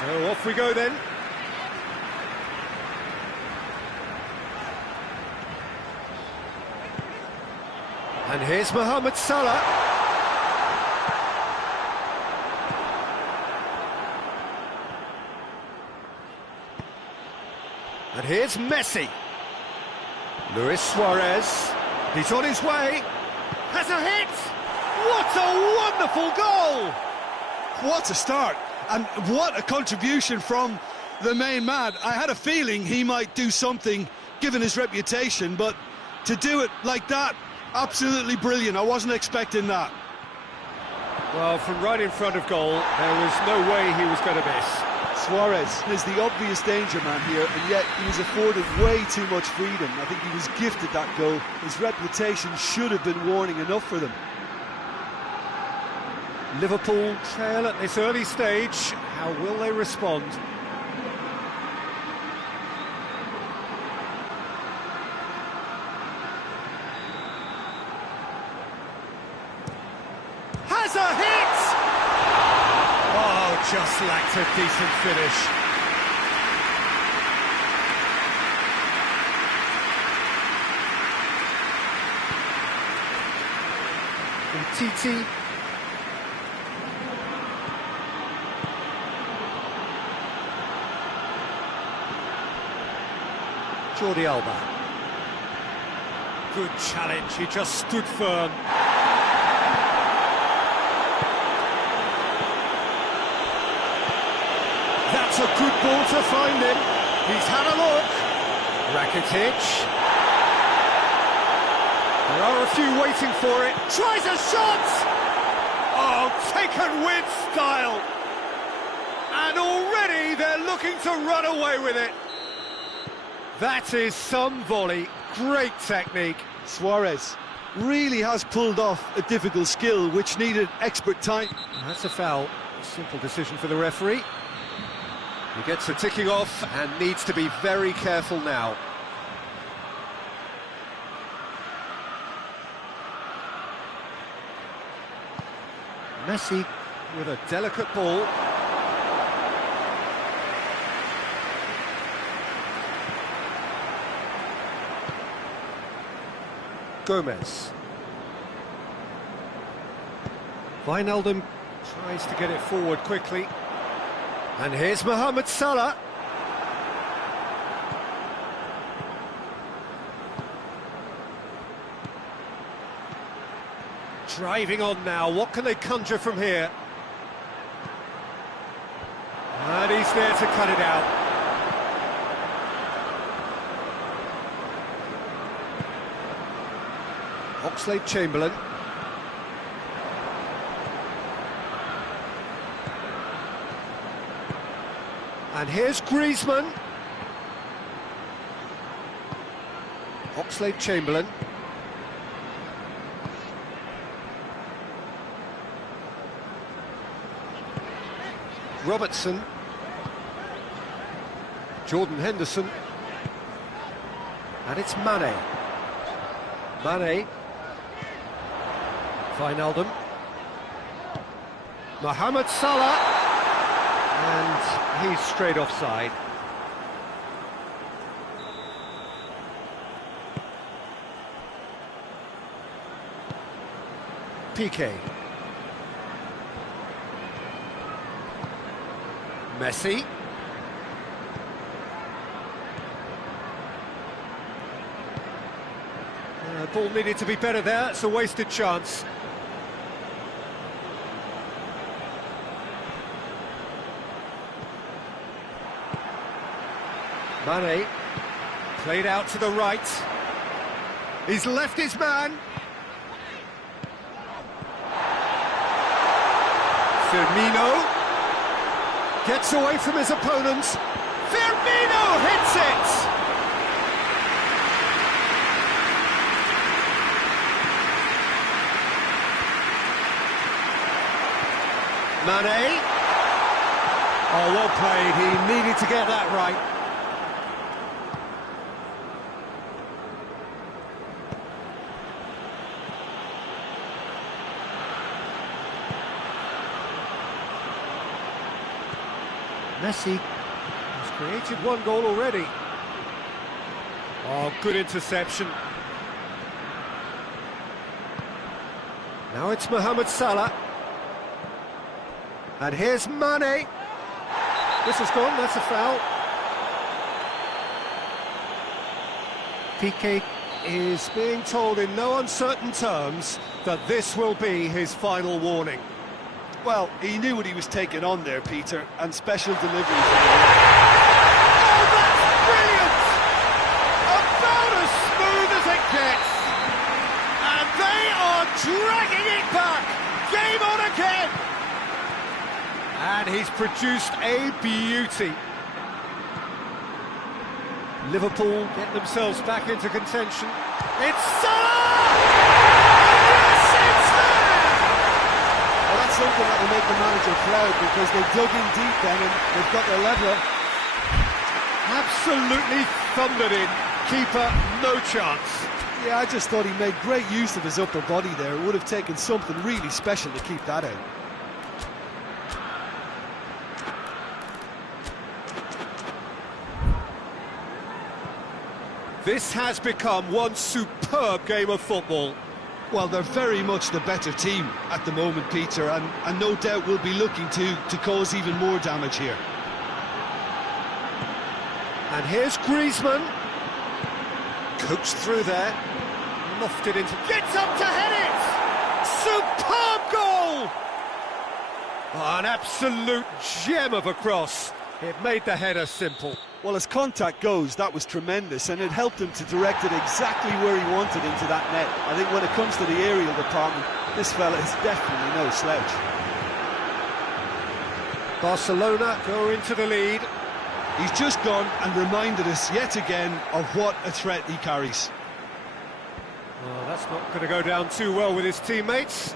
So off we go then. And here's Mohamed Salah. And here's Messi. Luis Suarez. He's on his way. Has a hit! What a wonderful goal! What a start, and what a contribution from the main man. I had a feeling he might do something, given his reputation, but to do it like that, absolutely brilliant. I wasn't expecting that. Well, from right in front of goal, there was no way he was going to miss. Suarez is the obvious danger man here, and yet he was afforded way too much freedom. I think he was gifted that goal. His reputation should have been warning enough for them. Liverpool trail at this early stage. How will they respond? Has a hit! Oh, just lacked a decent finish. Titi. Jordi Alba. Good challenge, he just stood firm. That's a good ball to find him. He's had a look. Rakitic. There are a few waiting for it. Tries a shot! Oh, taken with style. And already they're looking to run away with it. That is some volley, great technique. Suarez really has pulled off a difficult skill which needed expert time. That's a foul, simple decision for the referee. He gets the ticking off and needs to be very careful now. Messi with a delicate ball. Gomez. Wijnaldum tries to get it forward quickly. And here's Mohamed Salah. Driving on now, what can they conjure from here? And he's there to cut it out. Oxlade-Chamberlain. And here's Griezmann. Oxlade-Chamberlain. Robertson. Jordan Henderson. And it's Mane. Mane. Wijnaldum. Mohamed Salah. And he's straight offside. Piqué. Messi. Ball needed to be better there, it's a wasted chance. Mane, played out to the right. He's left his man. Firmino gets away from his opponents. Firmino hits it! Mane. Oh, well played. He needed to get that right. Messi has created one goal already. Oh, good interception. Now it's Mohamed Salah. And here's Mane. This has gone, that's a foul. Piqué is being told in no uncertain terms that this will be his final warning. Well, he knew what he was taking on there, Peter, and special delivery. Oh, that's brilliant! About as smooth as it gets. And they are dragging it back. Game on again. And he's produced a beauty. Liverpool get themselves back into contention. It's Salah! Yes, it's there! Well, that's something that will make the manager proud, because they dug in deep then and they've got their leveller. Absolutely thundered in. Keeper, no chance. Yeah, I just thought he made great use of his upper body there. It would have taken something really special to keep that out. This has become one superb game of football. Well, they're very much the better team at the moment, Peter, and no doubt will be looking to cause even more damage here. And here's Griezmann. Coaxed through there. Lofted into... Gets up to head it! Superb goal! Oh, an absolute gem of a cross. It made the header simple. Well, as contact goes, that was tremendous, and it helped him to direct it exactly where he wanted into that net. I think when it comes to the aerial department, this fella is definitely no slouch. Barcelona go into the lead. He's just gone and reminded us yet again of what a threat he carries. Oh, that's not going to go down too well with his teammates.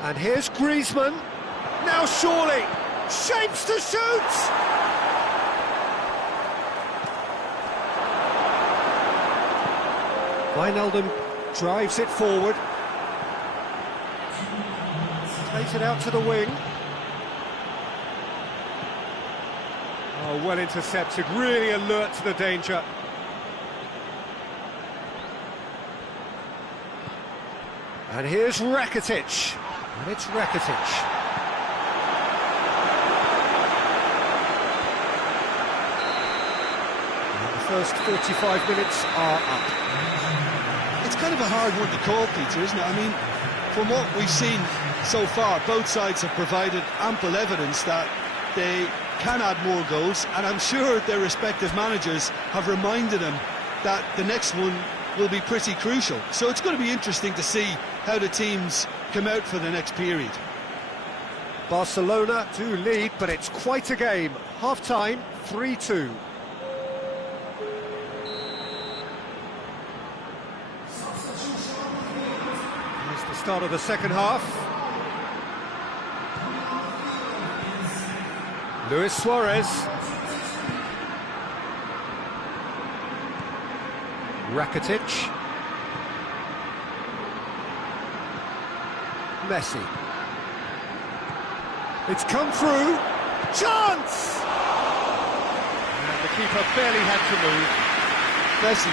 And here's Griezmann. Now surely, shapes to shoot! Wijnaldum drives it forward. Takes it out to the wing. Oh, well intercepted, really alert to the danger. And here's Rakitic. And it's Rakitic. And the first 45 minutes are up. It's kind of a hard one to call, Peter, isn't it? I mean, from what we've seen so far, both sides have provided ample evidence that they can add more goals, and I'm sure their respective managers have reminded them that the next one will be pretty crucial. So it's going to be interesting to see how the teams come out for the next period. Barcelona do lead, but it's quite a game. Half-time, 3-2. Here's the start of the second half. Luis Suarez. Rakitic. Messi. It's come through. Chance! And the keeper barely had to move. Messi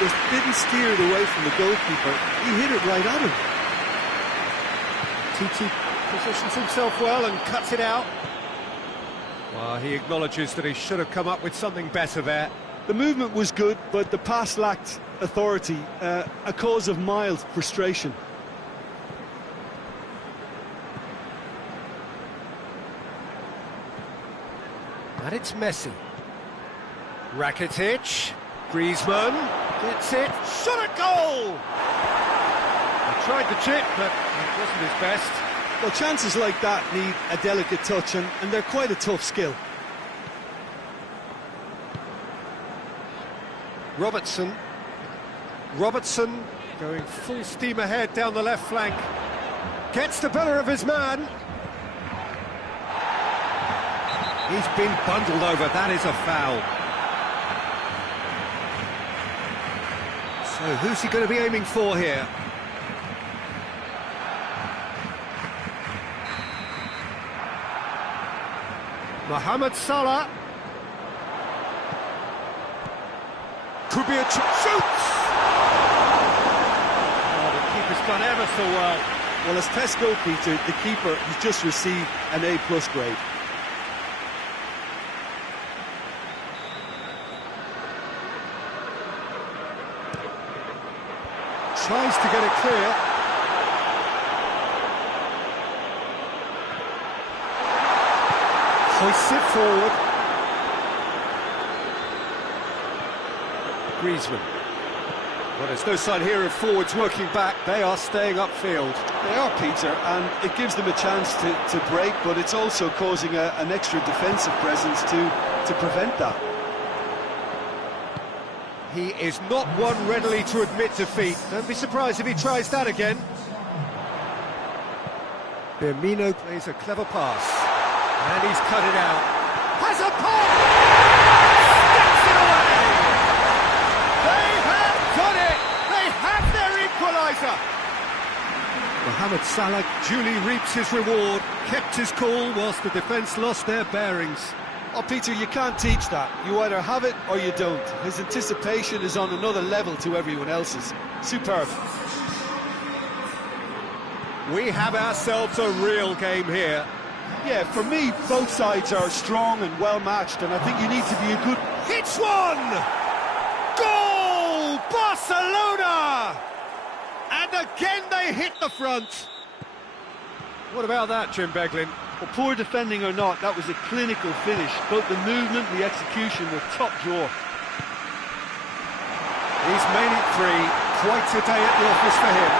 just didn't steer it away from the goalkeeper. He hit it right at him. TT positions himself well and cuts it out. Well, he acknowledges that he should have come up with something better there. The movement was good, but the pass lacked authority, a cause of mild frustration. And it's Messi. Rakitic. Griezmann gets it. Shot at goal! He tried the chip, but it wasn't his best. Well, chances like that need a delicate touch, and they're quite a tough skill. Robertson going full steam ahead down the left flank. Gets the better of his man. He's been bundled over, that is a foul. So who's he going to be aiming for here? Mohamed Salah. Could be a shoots! Oh, the keeper's done ever so well. Well, as test goalkeeper, the keeper has just received an A+ grade. Tries to get it clear. Hoists it forward. Griezmann. Well, there's no sign here of forwards working back. They are staying upfield. They are, Peter, and it gives them a chance to break, but it's also causing an extra defensive presence to prevent that. He is not one readily to admit defeat. Don't be surprised if he tries that again. Firmino plays a clever pass. And he's cut it out. Has a pop! Sticks it away! They have done it! They have their equaliser! Mohamed Salah duly reaps his reward, kept his cool whilst the defence lost their bearings. Oh, Peter, you can't teach that. You either have it or you don't. His anticipation is on another level to everyone else's. Superb. We have ourselves a real game here. Yeah, for me, both sides are strong and well-matched, and I think you need to be a good... Hits one! Goal! Barcelona! And again they hit the front. What about that, Jim Beglin? Well, poor defending or not, that was a clinical finish. Both the movement and the execution were top drawer. He's made it three. Quite a day at the office for him.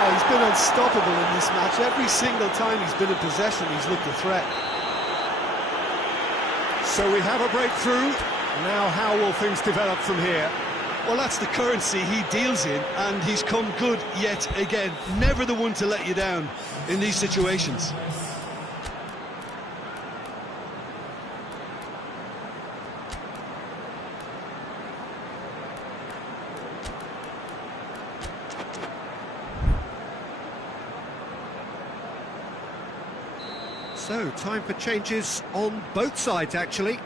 Oh, he's been unstoppable in this match. Every single time he's been in possession, he's looked a threat. So we have a breakthrough. Now how will things develop from here? Well, that's the currency he deals in, and he's come good yet again. Never the one to let you down in these situations. So, time for changes on both sides, actually.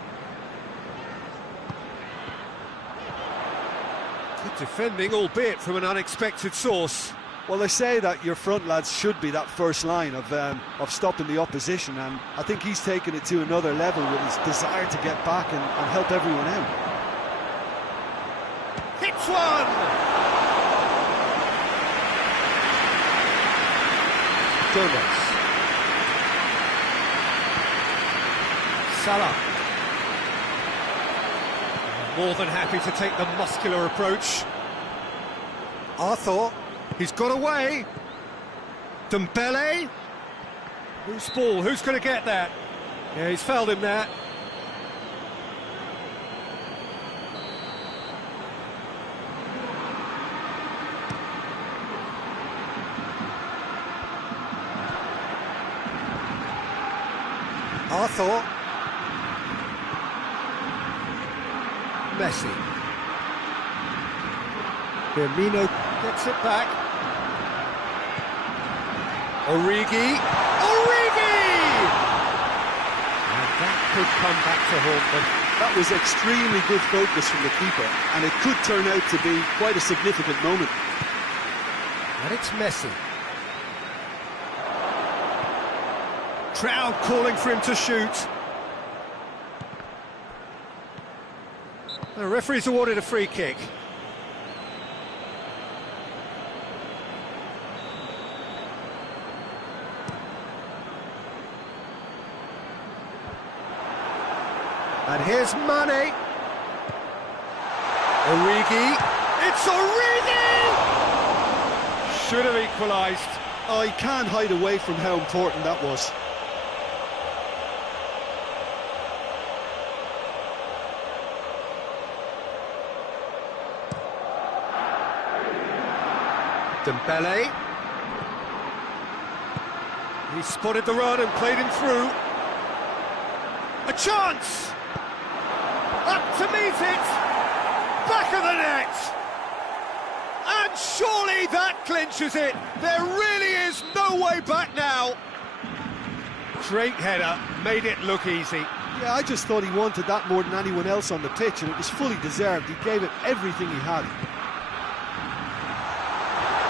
Good defending, albeit from an unexpected source. Well, they say that your front lads should be that first line of stopping the opposition, and I think he's taken it to another level with his desire to get back and help everyone out. Hits one! Gomez. Salah. More than happy to take the muscular approach. Arthur, he's got away. Dembele. Loose ball, who's going to get that? Yeah, he's fouled him there. Arthur. Messi. Firmino gets it back. Origi. Origi! And that could come back to haunt them. That was extremely good focus from the keeper, and it could turn out to be quite a significant moment. And it's Messi. Crowd calling for him to shoot. The referee's awarded a free kick. And here's Mane. Origi. It's Origi! Should have equalised. Oh, he can't hide away from how important that was. Dembele. He spotted the run and played him through. A chance! Up to meet it! Back of the net! And surely that clinches it! There really is no way back now! Great header, made it look easy. Yeah, I just thought he wanted that more than anyone else on the pitch, and it was fully deserved. He gave it everything he had.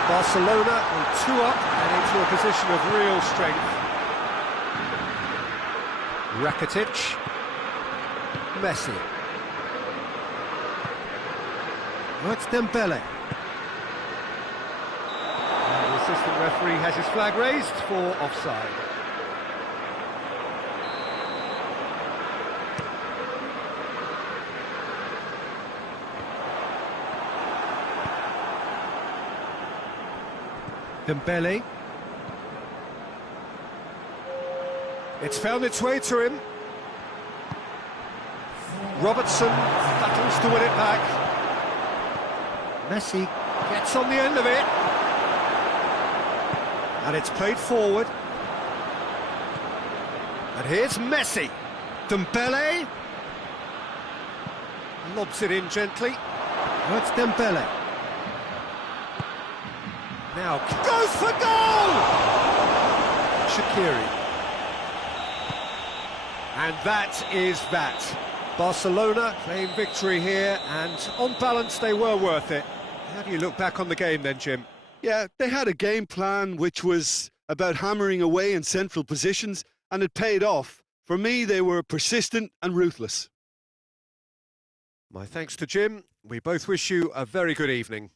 Barcelona on 2 up and into a position of real strength. Rakitic. Messi. Oh, it's Dembele. And the assistant referee has his flag raised for offside. Dembele. It's found its way to him. Robertson battles to win it back. Messi gets on the end of it. And it's played forward. And here's Messi. Dembele. Lobs it in gently. That's Dembele. Now goes for goal! Shaqiri. And that is that. Barcelona claim victory here, and on balance they were worth it. How do you look back on the game then, Jim? Yeah, they had a game plan which was about hammering away in central positions, and it paid off. For me, they were persistent and ruthless. My thanks to Jim. We both wish you a very good evening.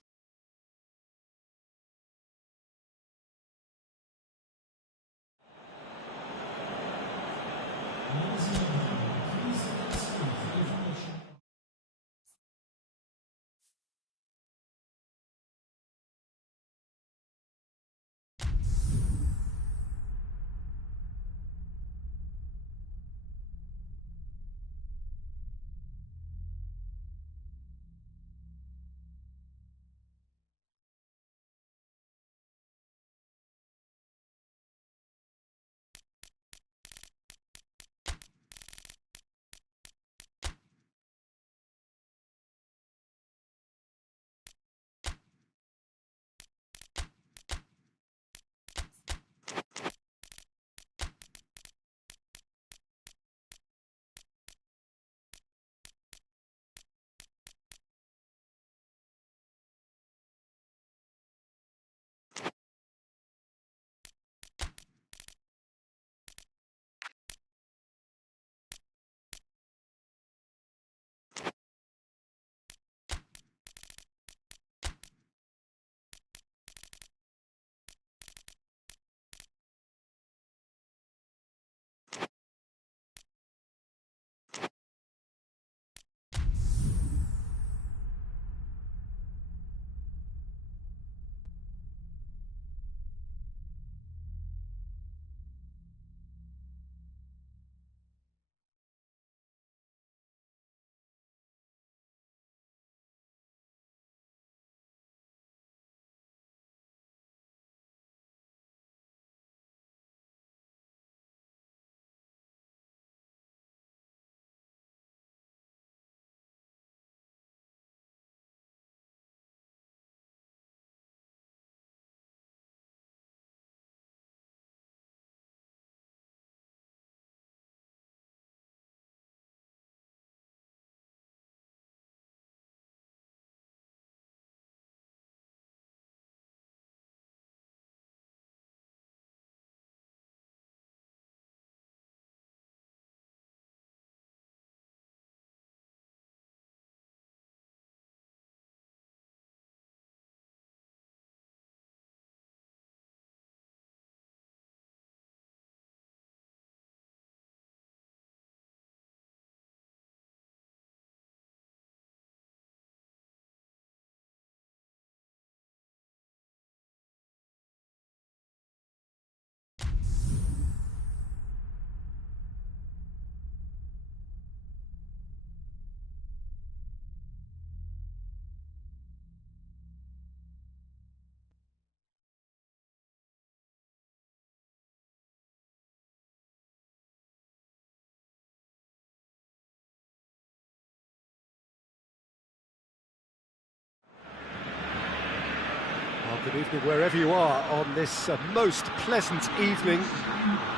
Well, good evening wherever you are on this most pleasant evening.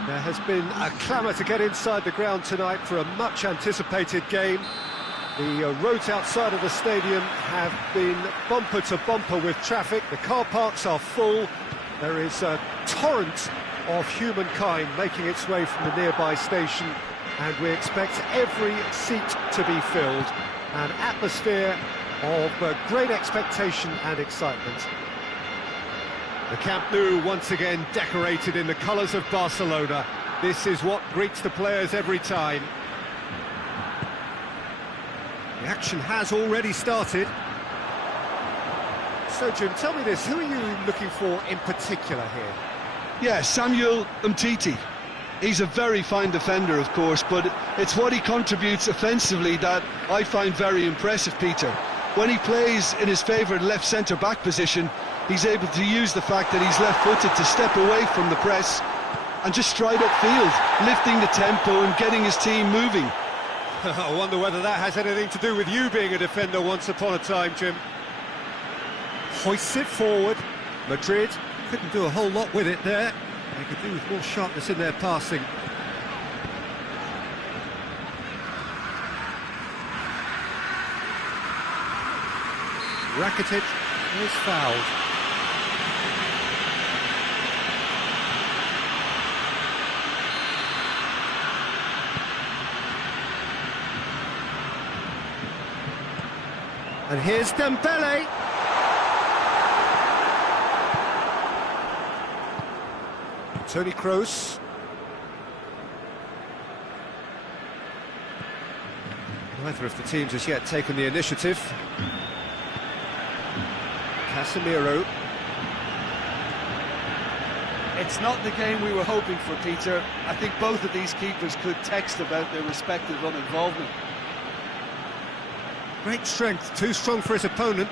There has been a clamour to get inside the ground tonight for a much anticipated game. The roads outside of the stadium have been bumper to bumper with traffic. The car parks are full. There is a torrent of humankind making its way from the nearby station, and we expect every seat to be filled. An atmosphere of great expectation and excitement. The Camp Nou once again decorated in the colours of Barcelona. This is what greets the players every time. The action has already started. So, Jim, tell me this, who are you looking for in particular here? Yeah, Samuel Umtiti. He's a very fine defender, of course, but it's what he contributes offensively that I find very impressive, Peter. When he plays in his favourite left centre-back position, he's able to use the fact that he's left-footed to step away from the press and just stride upfield, lifting the tempo and getting his team moving. I wonder whether that has anything to do with you being a defender once upon a time, Jim. Hoists it forward. Madrid couldn't do a whole lot with it there. They could do with more sharpness in their passing. Rakitic is fouled. And here's Dembele. Toni Kroos. Neither of the teams has yet taken the initiative. Casemiro. It's not the game we were hoping for, Peter. I think both of these keepers could text about their respective uninvolvement. Great strength, too strong for his opponent.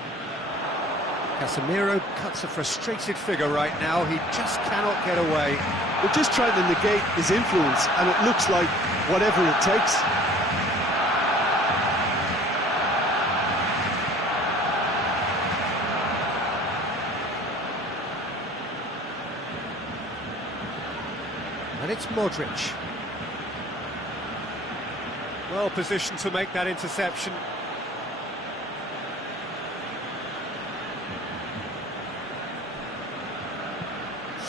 Casemiro cuts a frustrated figure right now. He just cannot get away. They're just trying to negate his influence, and it looks like whatever it takes. And it's Modric. Well positioned to make that interception.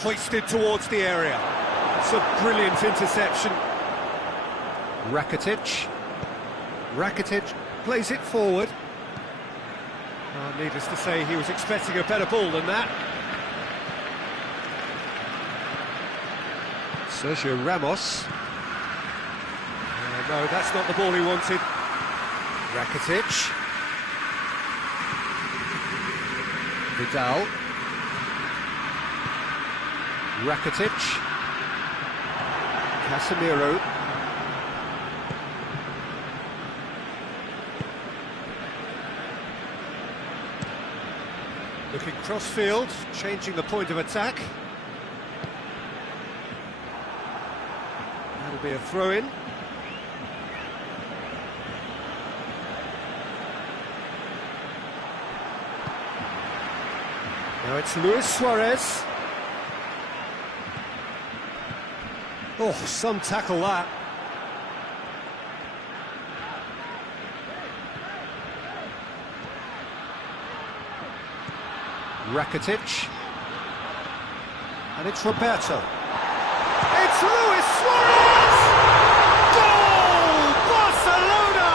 Hoisted towards the area. It's a brilliant interception. Rakitic. Rakitic plays it forward. Needless to say, he was expecting a better ball than that. Sergio Ramos. No, that's not the ball he wanted. Rakitic. Vidal. Rakitic. Casemiro. Looking cross-field, changing the point of attack. That'll be a throw-in. Now it's Luis Suarez. Oh, some tackle that. Rakitic. And it's Roberto. It's Luis Suarez! Goal! Barcelona!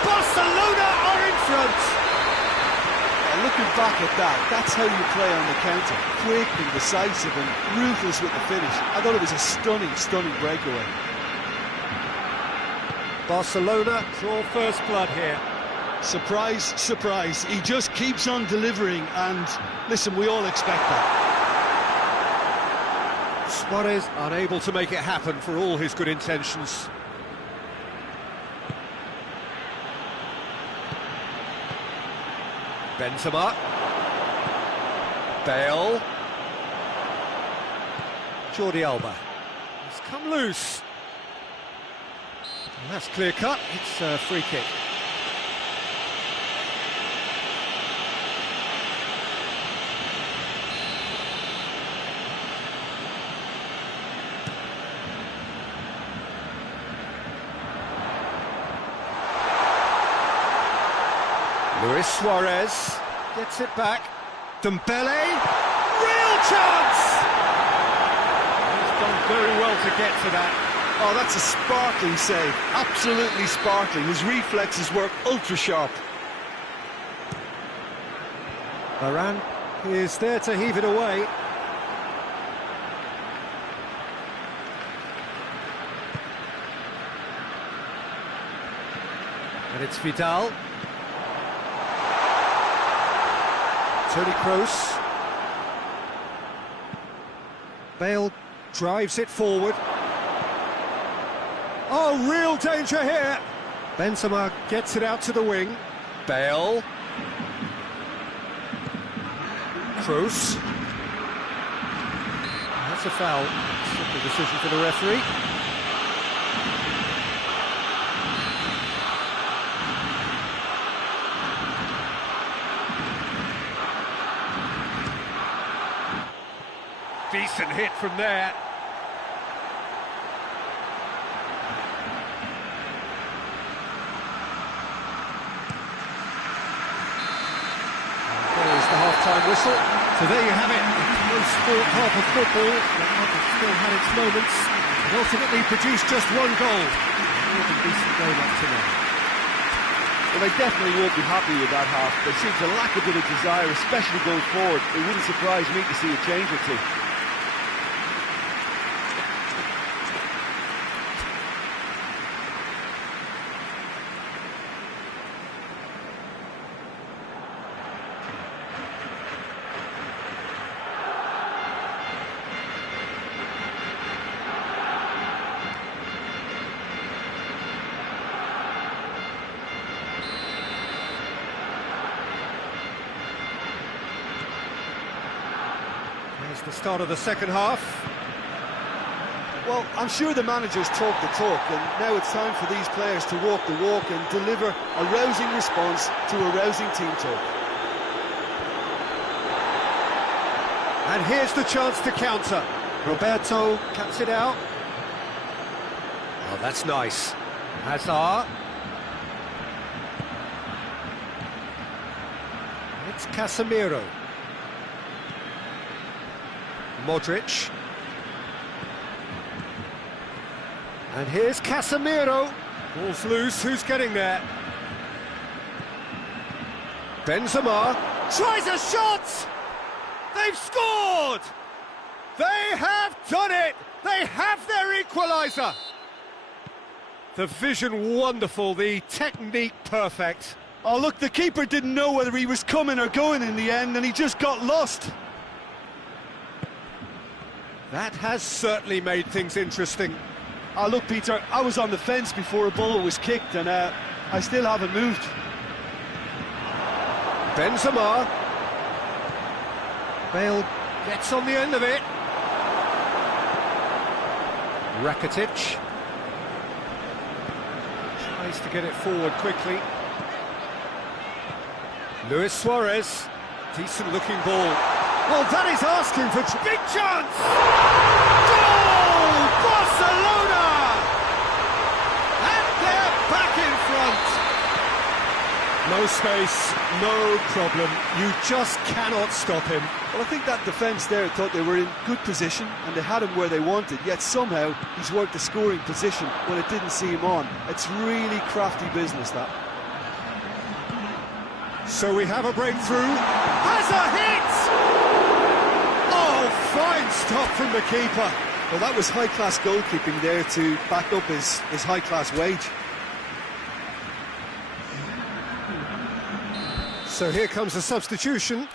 Barcelona are in front. Looking back at that, that's how you play on the counter. Quick and decisive and ruthless with the finish. I thought it was a stunning, stunning breakaway. Barcelona draw first blood here. Surprise, surprise. He just keeps on delivering, and listen, we all expect that. Suarez unable to make it happen for all his good intentions. Benzema. Bale. Jordi Alba. He's come loose. And that's clear cut. It's a free kick. Luis Suarez gets it back. Dembele, real chance! He's done very well to get to that. Oh, that's a sparkling save, absolutely sparkling. His reflexes work ultra sharp. Varane is there to heave it away. And it's Vidal. Toni Kroos. Bale drives it forward. Oh, real danger here. Benzema gets it out to the wing. Bale. Kroos. That's a foul. Simple decision for the referee. Decent hit from there. There's the half-time whistle. So there you have it, a close sport half of football that might have still had its moments, and ultimately produced just one goal. More than decent game up to now. Well, they definitely won't be happy with that half. There seems to lack a bit of desire, especially going forward. It wouldn't surprise me to see a change or two. Here's the start of the second half. Well, I'm sure the managers talk the talk, and now it's time for these players to walk the walk and deliver a rousing response to a rousing team talk. And here's the chance to counter. Roberto cuts it out. Oh, that's nice. Hazard. It's Casemiro. Modric. And here's Casemiro. Ball's loose, who's getting there? Benzema. Tries a shot! They've scored! They have done it! They have their equaliser! The vision wonderful, the technique perfect. Oh, look, the keeper didn't know whether he was coming or going in the end, and he just got lost. That has certainly made things interesting. Oh, look, Peter, I was on the fence before a ball was kicked, and I still haven't moved. Benzema. Bale gets on the end of it. Rakitic. Tries to get it forward quickly. Luis Suarez. Decent looking ball. Well, that is asking for big chance! Goal! Barcelona! And they're back in front. No space, no problem. You just cannot stop him. Well, I think that defence there thought they were in good position and they had him where they wanted, yet somehow he's worked the scoring position when it didn't see him on. It's really crafty business, that. So we have a breakthrough. Has a hit! Oh, fine stop from the keeper. Well, that was high-class goalkeeping there to back up his high-class wage. So here comes a substitution.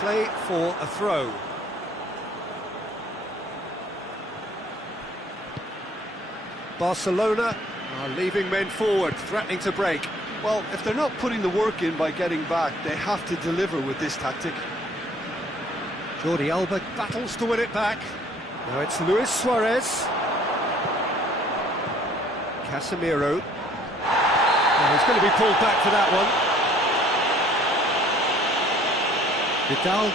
Play for a throw. Barcelona are leaving men forward, threatening to break. Well, if they're not putting the work in by getting back, they have to deliver with this tactic. Jordi Alba battles to win it back. Now it's Luis Suarez. Casemiro. Oh, he's going to be pulled back for that one. Vidal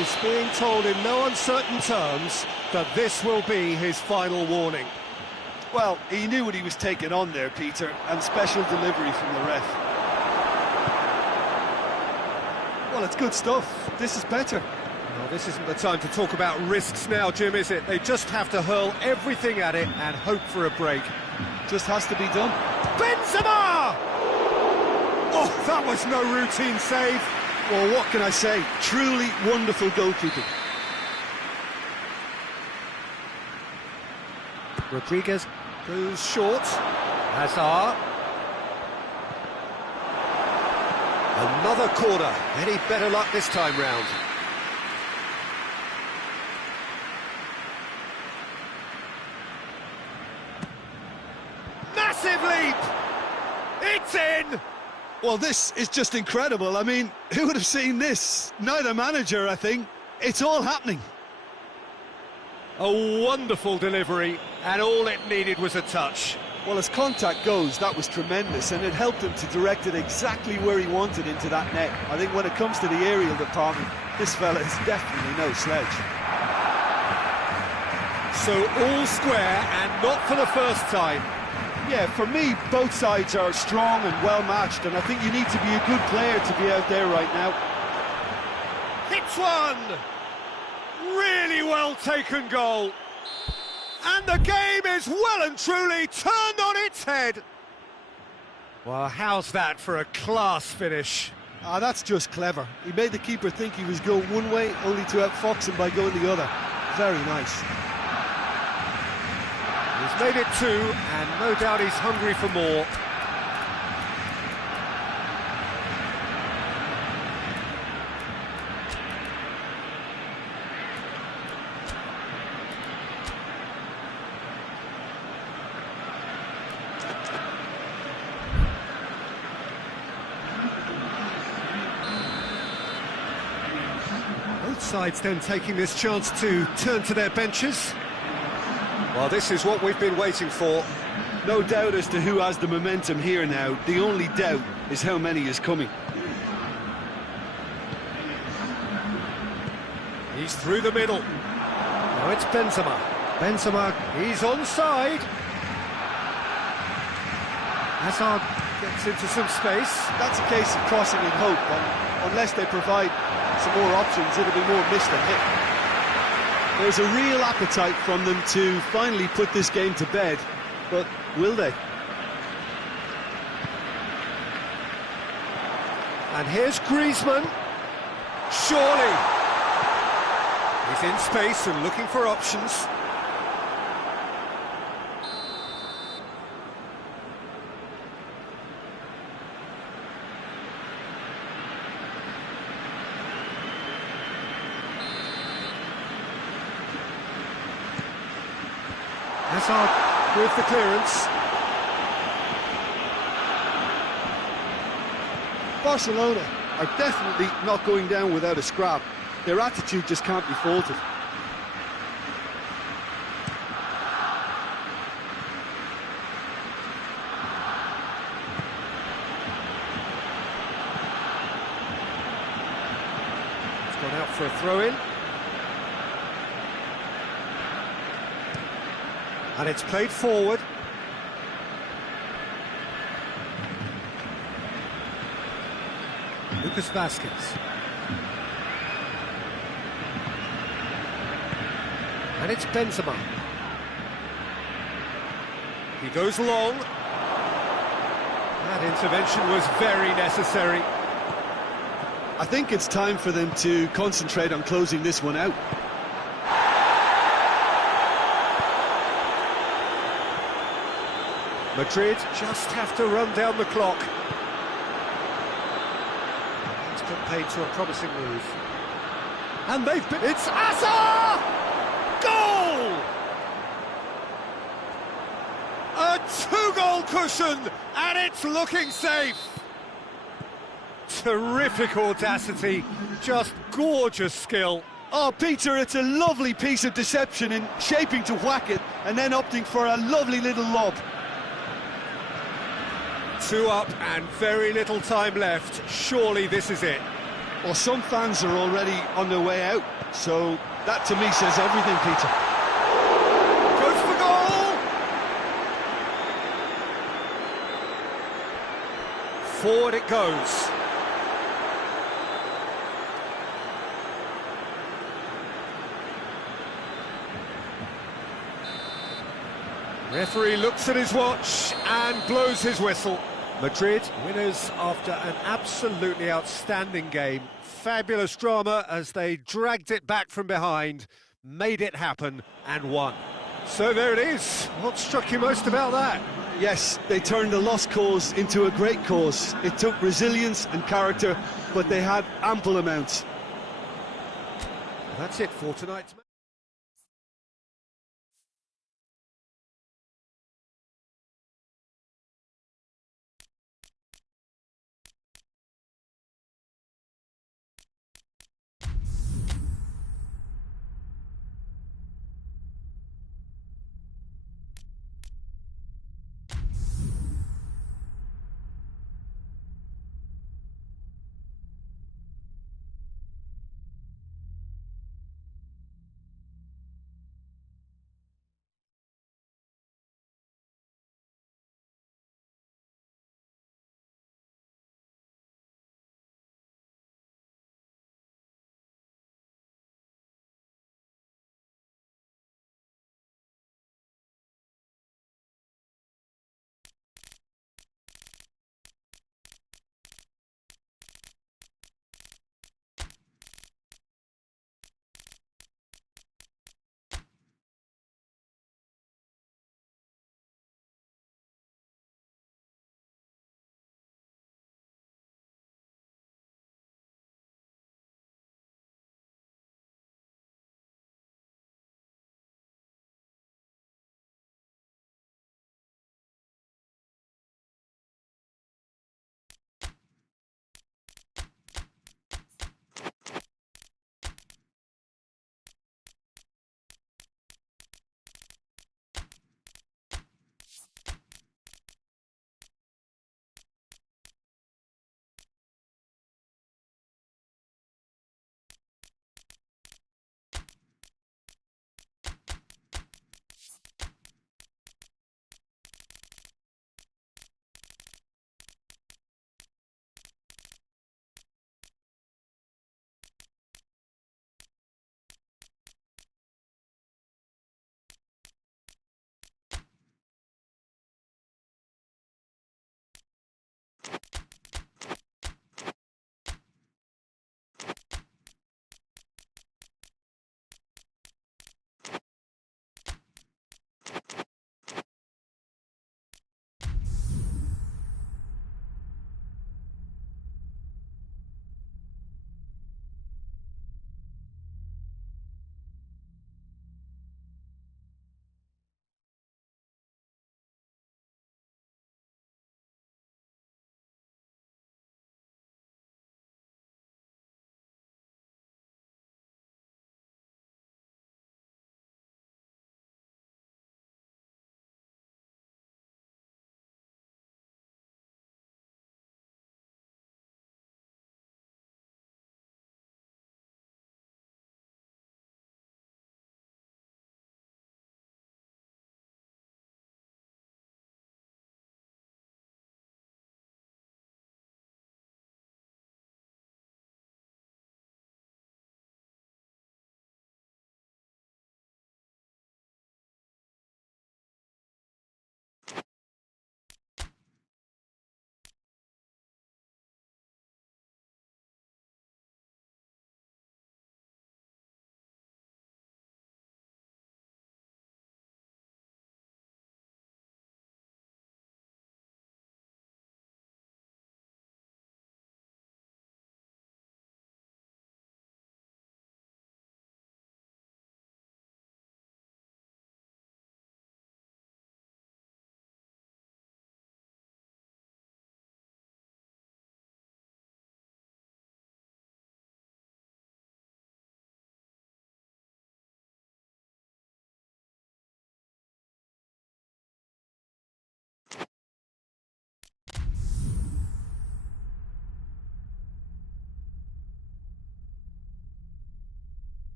is being told in no uncertain terms that this will be his final warning. Well, he knew what he was taking on there, Peter, and special delivery from the ref. Well, it's good stuff. This is better. Well, this isn't the time to talk about risks now, Jim, is it? They just have to hurl everything at it and hope for a break. Just has to be done. Benzema! Oh, that was no routine save. Well, what can I say? Truly wonderful goalkeeping. Rodriguez goes short. Hazard. Another corner. Any better luck this time round? Massive leap! It's in! Well, this is just incredible. I mean, who would have seen this? Neither manager, I think. It's all happening. A wonderful delivery, and all it needed was a touch. Well, as contact goes, that was tremendous, and it helped him to direct it exactly where he wanted into that net. I think when it comes to the aerial department, this fella is definitely no sledge. So all square, and not for the first time. Yeah, for me, both sides are strong and well-matched, and I think you need to be a good player to be out there right now. Hits one! Really well taken goal. And the game is well and truly turned on its head. Well, how's that for a class finish? Ah, that's just clever. He made the keeper think he was going one way, only to outfox him by going the other. Very nice. He's made it two, and no doubt he's hungry for more. Both sides then taking this chance to turn to their benches. Well, this is what we've been waiting for. No doubt as to who has the momentum here now. The only doubt is how many is coming. He's through the middle. Now it's Benzema. Benzema, he's onside. Hazard gets into some space. That's a case of crossing in hope, and unless they provide some more options, it'll be more missed than hit. There's a real appetite from them to finally put this game to bed, but will they? And here's Griezmann. Surely. He's in space and looking for options. Hazard with the clearance. Barcelona are definitely not going down without a scrap. Their attitude just can't be faulted. It's gone out for a throw-in. And it's played forward. Lucas Vasquez. And it's Benzema. He goes long. That intervention was very necessary. I think it's time for them to concentrate on closing this one out. Madrid just have to run down the clock. It's been paid to a promising move. And they've been... It's Asa! Goal! A two-goal cushion, and it's looking safe. Terrific audacity, just gorgeous skill. Oh, Peter, it's a lovely piece of deception in shaping to whack it and then opting for a lovely little lob. 2 up and very little time left. Surely this is it. Well, some fans are already on their way out, so that to me says everything, Peter. Goes for goal! Forward it goes. Referee looks at his watch and blows his whistle. Madrid winners after an absolutely outstanding game. Fabulous drama as they dragged it back from behind, made it happen and won. So there it is. What struck you most about that? Yes, they turned a lost cause into a great cause. It took resilience and character, but they had ample amounts. That's it for tonight's match.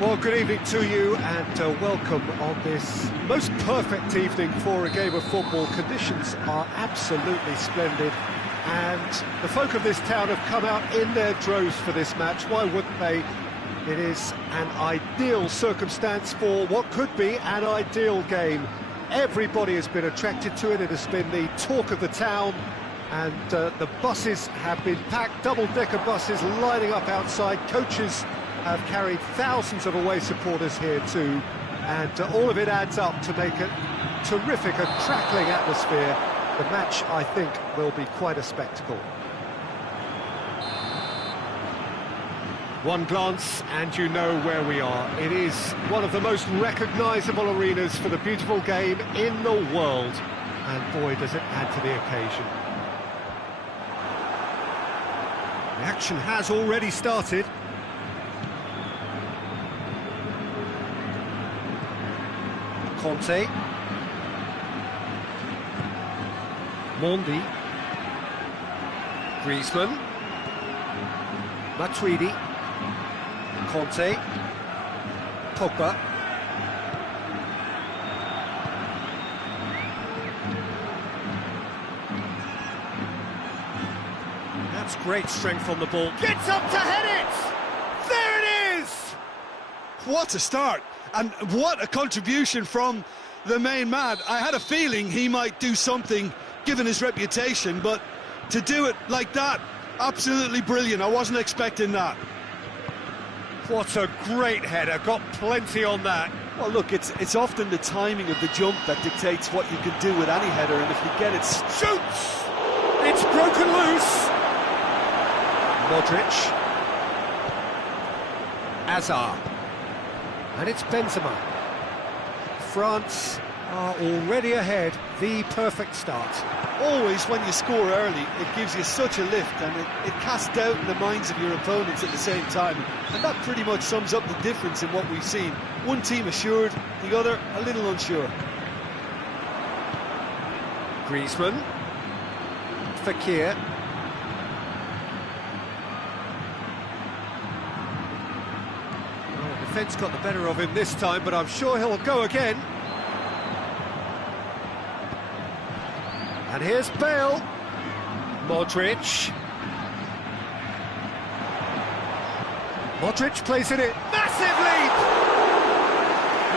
Well, good evening to you and welcome on this most perfect evening for a game of football. Conditions are absolutely splendid and the folk of this town have come out in their droves for this match. Why wouldn't they? It is an ideal circumstance for what could be an ideal game. Everybody has been attracted to it. It has been the talk of the town, and the buses have been packed, double-decker buses lining up outside. Coaches have carried thousands of away supporters here too, and all of it adds up to make a terrific, a crackling atmosphere. The match, I think, will be quite a spectacle. One glance and you know where we are. It is one of the most recognisable arenas for the beautiful game in the world, and boy does it add to the occasion. The action has already started. Conte, Mondi, Griezmann, Matuidi, Conte, Pogba, that's great strength on the ball, gets up to head it, there it is! What a start, and what a contribution from the main man. I had a feeling he might do something given his reputation, but to do it like that, absolutely brilliant. I wasn't expecting that. What a great header, got plenty on that. Well, look, it's often the timing of the jump that dictates what you can do with any header, and if you get it... Shoots! It's broken loose! Modric. Hazard. And it's Benzema. France are already ahead, the perfect start. Always when you score early, it gives you such a lift, and it casts doubt in the minds of your opponents at the same time, and that pretty much sums up the difference in what we've seen. One team assured, the other a little unsure. Griezmann, Fekir, well, the defence got the better of him this time, but I'm sure he'll go again. And here's Bale, Modric. Modric plays it in, massive leap!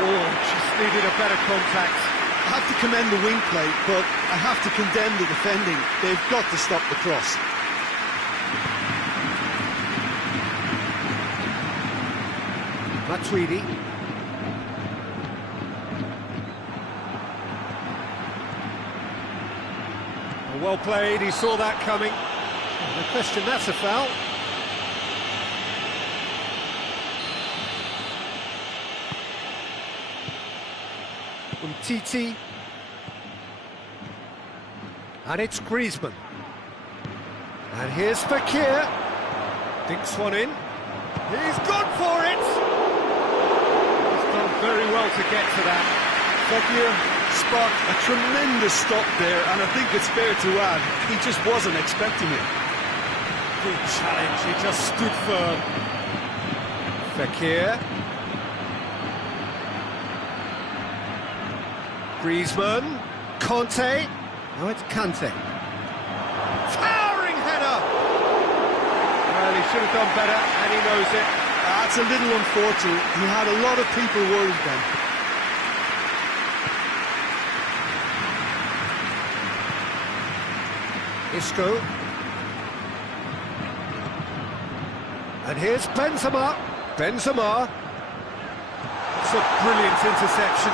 Oh, just needed a better contact. I have to commend the wing play, but I have to condemn the defending. They've got to stop the cross. Matuidi. Well played, he saw that coming. No question, that's a foul. Umtiti. And it's Griezmann. And here's Fekir. Dinks one in. He's gone for it! He's done very well to get to that. Fekir sparked a tremendous stop there, and I think it's fair to add, he just wasn't expecting it. Good challenge, he just stood firm. Fekir. Griezmann. Conte. Now it's Kante. Towering header! Well, he should have done better, and he knows it. That's a little unfortunate. He had a lot of people worried then. Isco. And here's Benzema. Benzema. It's a brilliant interception.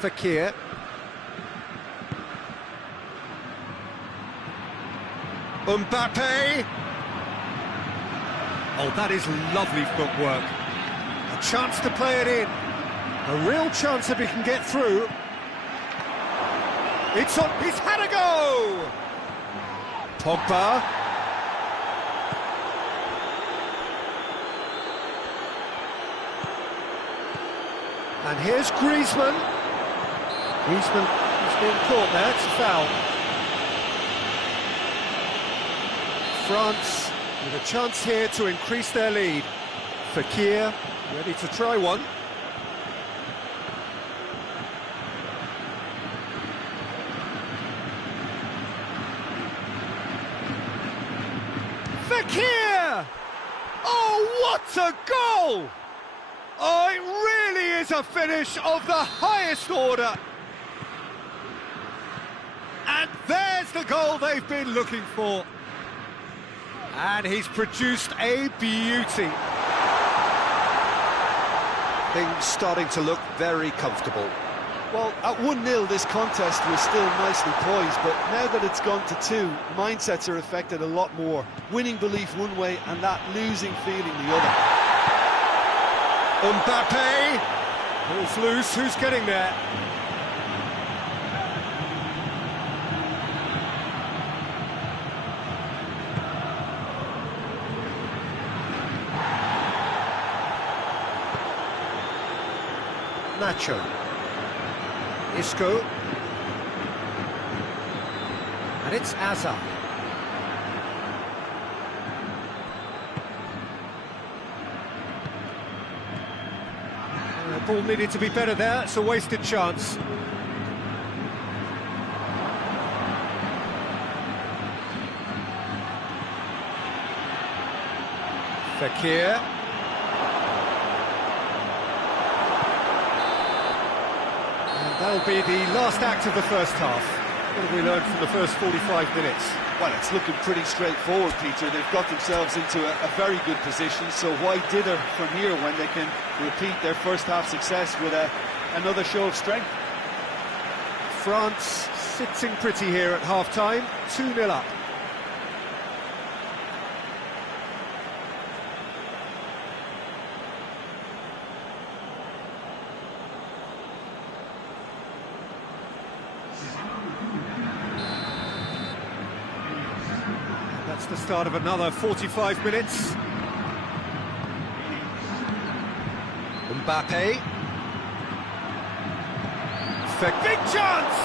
Fekir. Mbappe. Oh, that is lovely footwork. A chance to play it in. A real chance if he can get through. It's on, he's had a go! Pogba. And here's Griezmann. Griezmann is being caught there, it's a foul. France with a chance here to increase their lead. Fekir ready to try one. Fekir! Oh, what a goal! Oh, it really is a finish of the highest order. And there's the goal they've been looking for. And he's produced a beauty. Things starting to look very comfortable. Well, at 1-0 this contest was still nicely poised, but now that it's gone to 2, mindsets are affected a lot more. Winning belief one way and that losing feeling the other. Mbappe! Ball's loose, who's getting there? Nacho. Isco. And it's Azar. The ball needed to be better there, it's a wasted chance. Fekir. That'll be the last act of the first half. What have we learned from the first 45 minutes? Well, it's looking pretty straightforward, Peter. They've got themselves into a very good position, so why dither from here when they can repeat their first half success with another show of strength? France sitting pretty here at half-time, 2-0 up. That's the start of another 45 minutes. Mbappe. Big chance!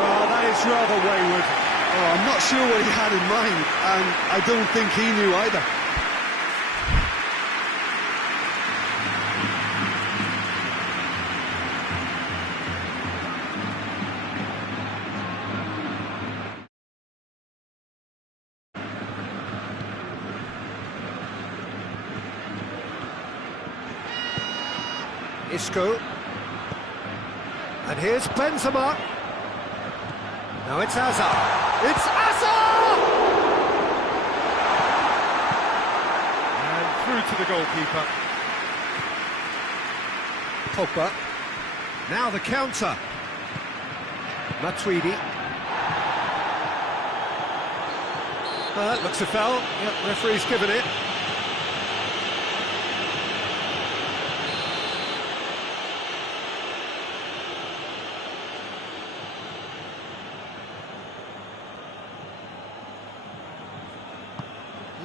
Oh, that is rather wayward. Oh, I'm not sure what he had in mind, and I don't think he knew either. Isco. And here's Benzema. Now it's Azar. It's Azar! And through to the goalkeeper. Pogba. Now the counter. Matuidi. That looks a foul. Yep, referee's given it.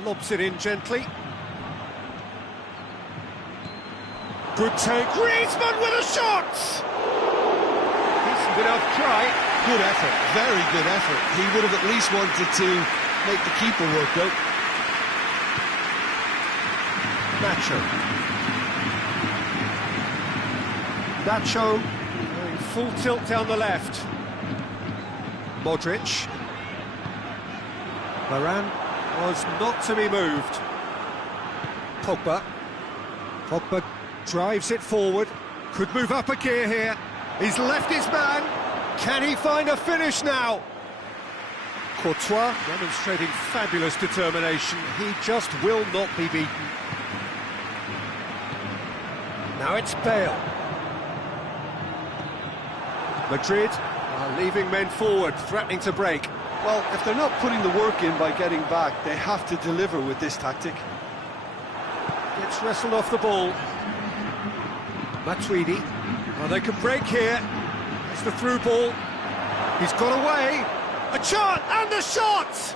Lobs it in gently. Good take. Griezmann with a shot! Decent enough try. Good effort, very good effort. He would have at least wanted to make the keeper work out. Nacho. Going full tilt down the left. Modric. Varane was not to be moved. Pogba. Pogba drives it forward. Could move up a gear here. He's left his man. Can he find a finish now? Courtois demonstrating fabulous determination. He just will not be beaten. Now it's Bale. Madrid are leaving men forward, threatening to break. Well, if they're not putting the work in by getting back, they have to deliver with this tactic. Gets wrestled off the ball. Matuidi. Oh, they can break here. It's the through ball. He's got away. A chance and the shot!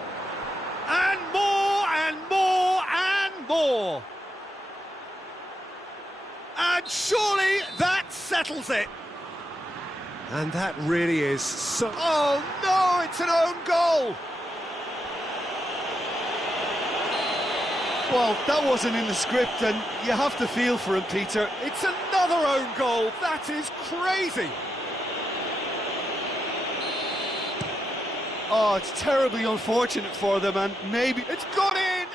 And more and more and more. And surely that settles it. And that really is so... Oh no, it's an own goal! Well, that wasn't in the script, and you have to feel for him, Peter. It's another own goal. That is crazy. Oh, it's terribly unfortunate for them, and maybe... It's gone in!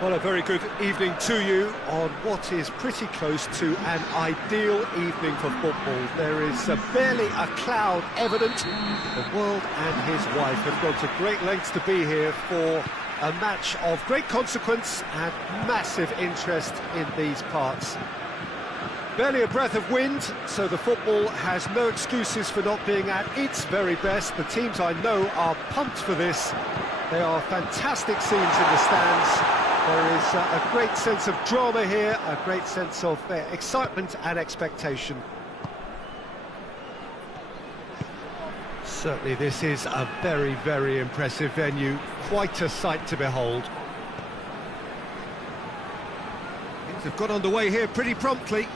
Well, a very good evening to you on what is pretty close to an ideal evening for football. There is barely a cloud evident. The world and his wife have gone to great lengths to be here for a match of great consequence and massive interest in these parts. Barely a breath of wind, so the football has no excuses for not being at its very best. The teams I know are pumped for this. They are fantastic scenes in the stands. There is a great sense of drama here, a great sense of excitement and expectation. Certainly this is a very, very impressive venue, quite a sight to behold. They've got underway here pretty promptly.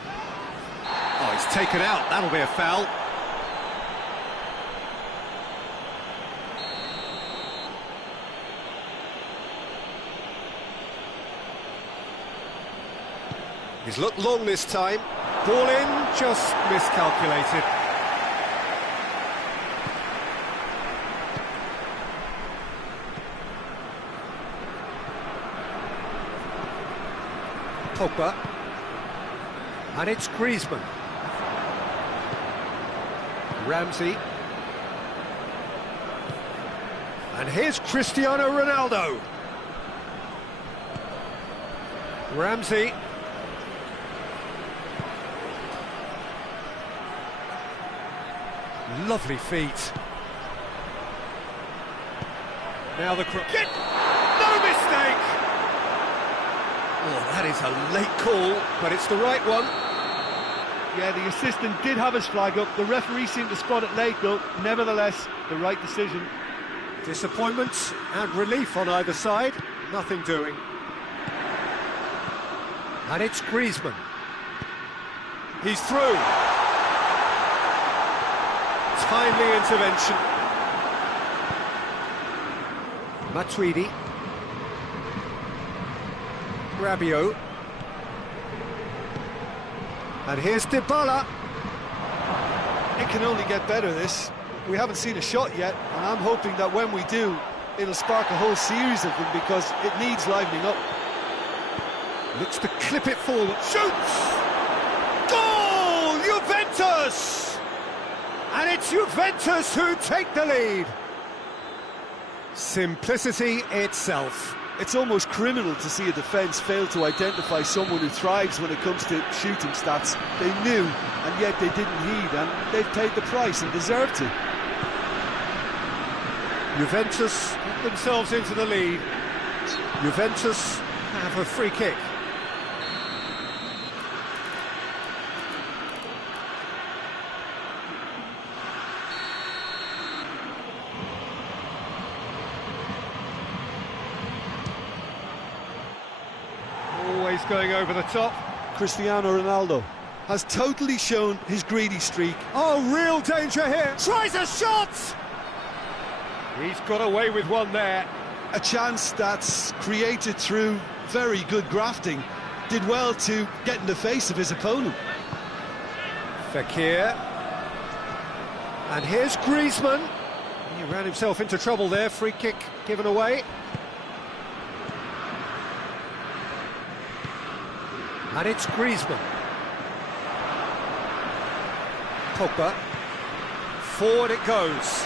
Oh, he's taken out. That'll be a foul. He's looked long this time. Ball in, just miscalculated. Pogba. And it's Griezmann. Ramsey. And here's Cristiano Ronaldo. Ramsey. Lovely feet. Now the crook. No mistake! Oh, that is a late call, but it's the right one. Yeah, the assistant did have his flag up. The referee seemed to spot it late, though. Nevertheless, the right decision. Disappointment and relief on either side. Nothing doing. And it's Griezmann. He's through. Timely intervention. Matuidi. Rabiot. And here's Dybala. It can only get better, this. We haven't seen a shot yet, and I'm hoping that when we do, it'll spark a whole series of them, because it needs livening up. Looks to clip it forward. Shoots! Goal! Juventus! And it's Juventus who take the lead. Simplicity itself. It's almost criminal to see a defence fail to identify someone who thrives when it comes to shooting stats. They knew, and yet they didn't heed, and they've paid the price and deserve to. Juventus get themselves into the lead. Juventus have a free kick. Always going over the top. Cristiano Ronaldo has totally shown his greedy streak. Oh, real danger here. Tries a shot! He's got away with one there. A chance that's created through very good grafting. Did well to get in the face of his opponent. Fekir. And here's Griezmann. He ran himself into trouble there. Free kick given away. And it's Griezmann. Pogba. Forward it goes.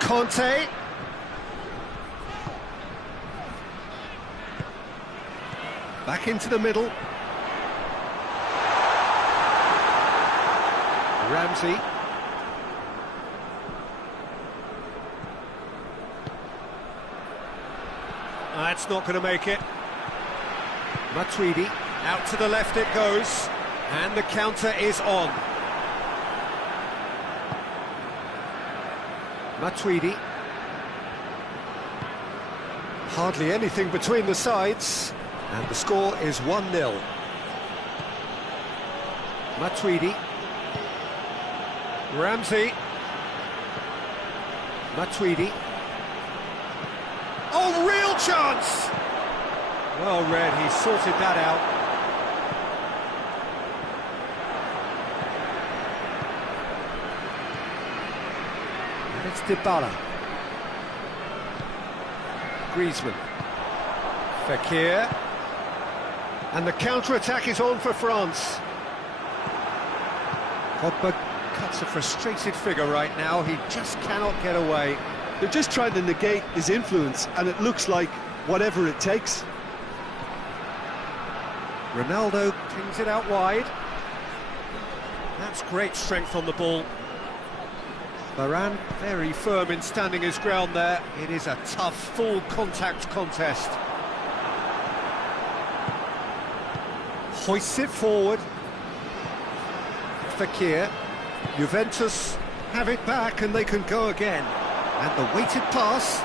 Conte. Back into the middle. Ramsey. That's not going to make it. Matuidi, out to the left it goes, and the counter is on. Matuidi. Hardly anything between the sides, and the score is 1-0. Matuidi. Ramsey. Matuidi. Oh, real chance! Well read, he sorted that out. And it's Dybala. Griezmann. Fekir. And the counter-attack is on for France. Pogba cuts a frustrated figure right now, he just cannot get away. They're just trying to negate his influence, and it looks like whatever it takes. Ronaldo pings it out wide. That's great strength on the ball. Varane very firm in standing his ground there. It is a tough, full contact contest. Hoists it forward. Fekir. Juventus have it back and they can go again. And the weighted pass.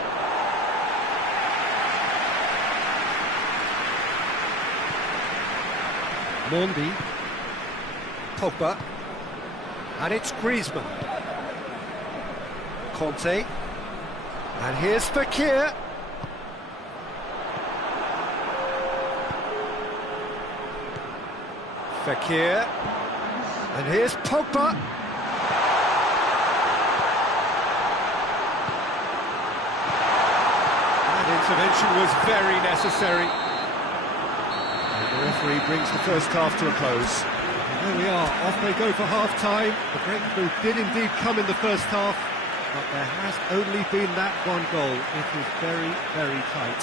Mondi. Pogba. And it's Griezmann. Conte. And here's Fekir. Fekir. And here's Pogba. That intervention was very necessary. And the referee brings the first half to a close. And there we are, off they go for half-time. The breakthrough did indeed come in the first half, but there has only been that one goal. It was very, very tight.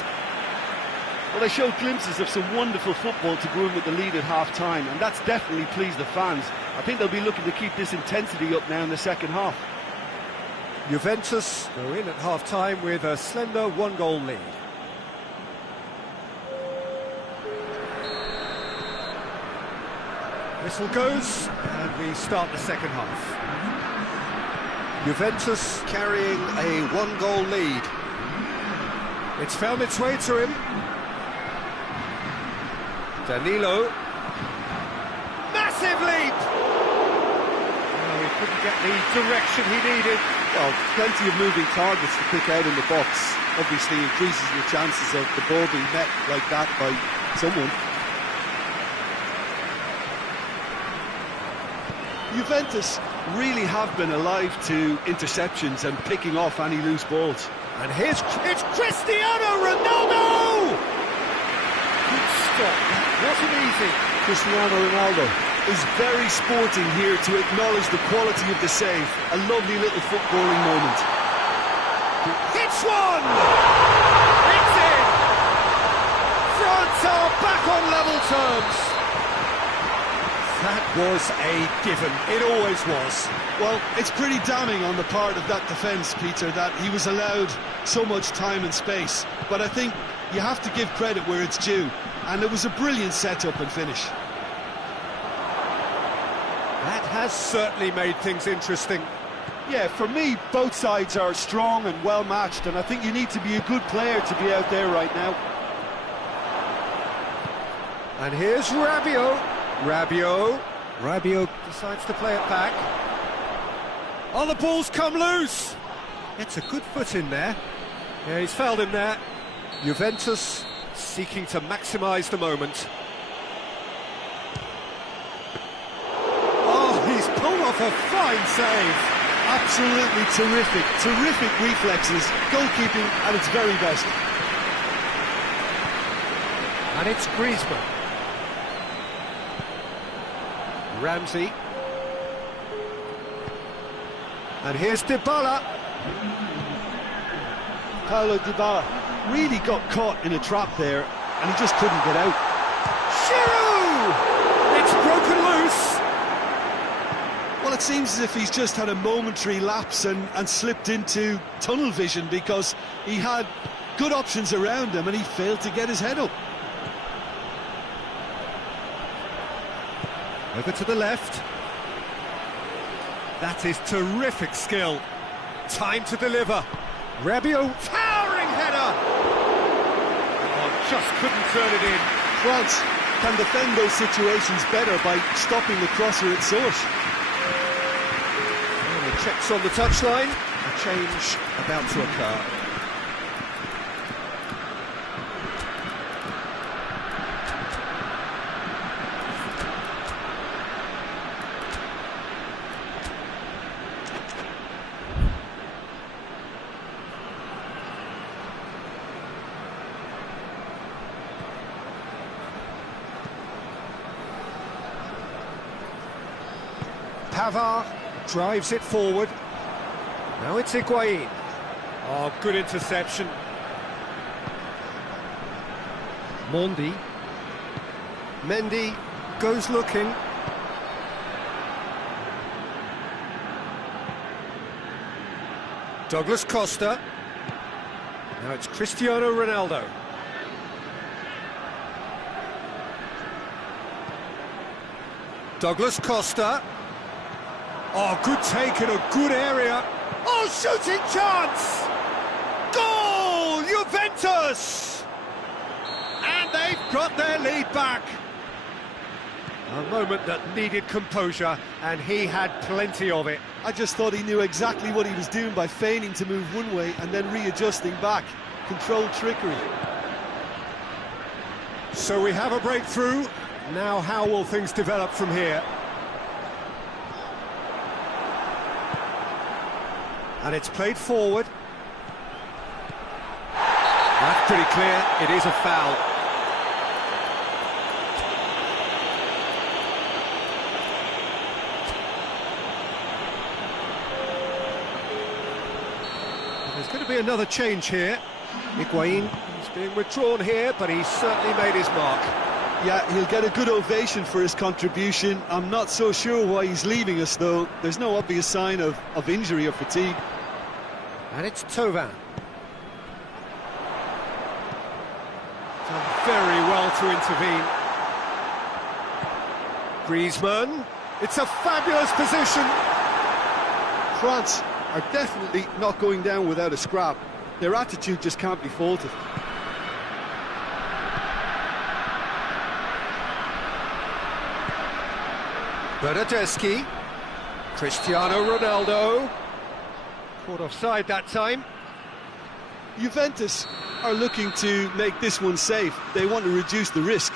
Well, they showed glimpses of some wonderful football to go in with the lead at half-time, and that's definitely pleased the fans. I think they'll be looking to keep this intensity up now in the second half. Juventus go in at half-time with a slender one-goal lead. Whistle goes, and we start the second half. Juventus carrying a one-goal lead. It's found its way to him. Danilo. Massive leap! No, he couldn't get the direction he needed. Well, plenty of moving targets to pick out in the box. Obviously increases your chances of the ball being met like that by someone. Juventus really have been alive to interceptions and picking off any loose balls. And it's Cristiano Ronaldo! Good stop, that wasn't easy. Cristiano Ronaldo is very sporting here to acknowledge the quality of the save. A lovely little footballing moment. Hits one! It's in! France are back on level terms. That was a given. It always was. Well, it's pretty damning on the part of that defence, Peter, that he was allowed so much time and space. But I think you have to give credit where it's due. And it was a brilliant set-up and finish. That has certainly made things interesting. Yeah, for me, both sides are strong and well-matched, and I think you need to be a good player to be out there right now. And here's Rabiot decides to play it back. Oh, the ball's come loose! It's a good foot in there. Yeah, he's fouled him there. Juventus seeking to maximise the moment. Oh, he's pulled off a fine save. Absolutely terrific reflexes, goalkeeping at its very best. And it's Griezmann. Ramsey. And here's Dybala. Paulo Dybala really got caught in a trap there, and he just couldn't get out. Giroud! It's broken loose. Well, it seems as if he's just had a momentary lapse and slipped into tunnel vision, because he had good options around him and he failed to get his head up. Over to the left. That is terrific skill. Time to deliver. Rabiot, towering header! Oh, just couldn't turn it in. France can defend those situations better by stopping the crosser at source. And the checks on the touchline. A change about to occur. Pavard drives it forward. Now it's Higuain. Oh, good interception. Mendy goes looking. Douglas Costa. Now it's Cristiano Ronaldo. Douglas Costa. Oh, good take in a good area. Oh, shooting chance! Ramos! And they've got their lead back. A moment that needed composure, and he had plenty of it. I just thought he knew exactly what he was doing by feigning to move one way and then readjusting back. Controlled trickery. So we have a breakthrough. Now how will things develop from here? And it's played forward. That's pretty clear, it is a foul. There's going to be another change here. Higuain is being withdrawn here, but he's certainly made his mark. Yeah, he'll get a good ovation for his contribution. I'm not so sure why he's leaving us, though. There's no obvious sign of injury or fatigue. And it's Tovan. Done very well to intervene. Griezmann. It's a fabulous position. France are definitely not going down without a scrap. Their attitude just can't be faulted. Bernardeschi. Cristiano Ronaldo. Caught offside that time. Juventus are looking to make this one safe. They want to reduce the risk.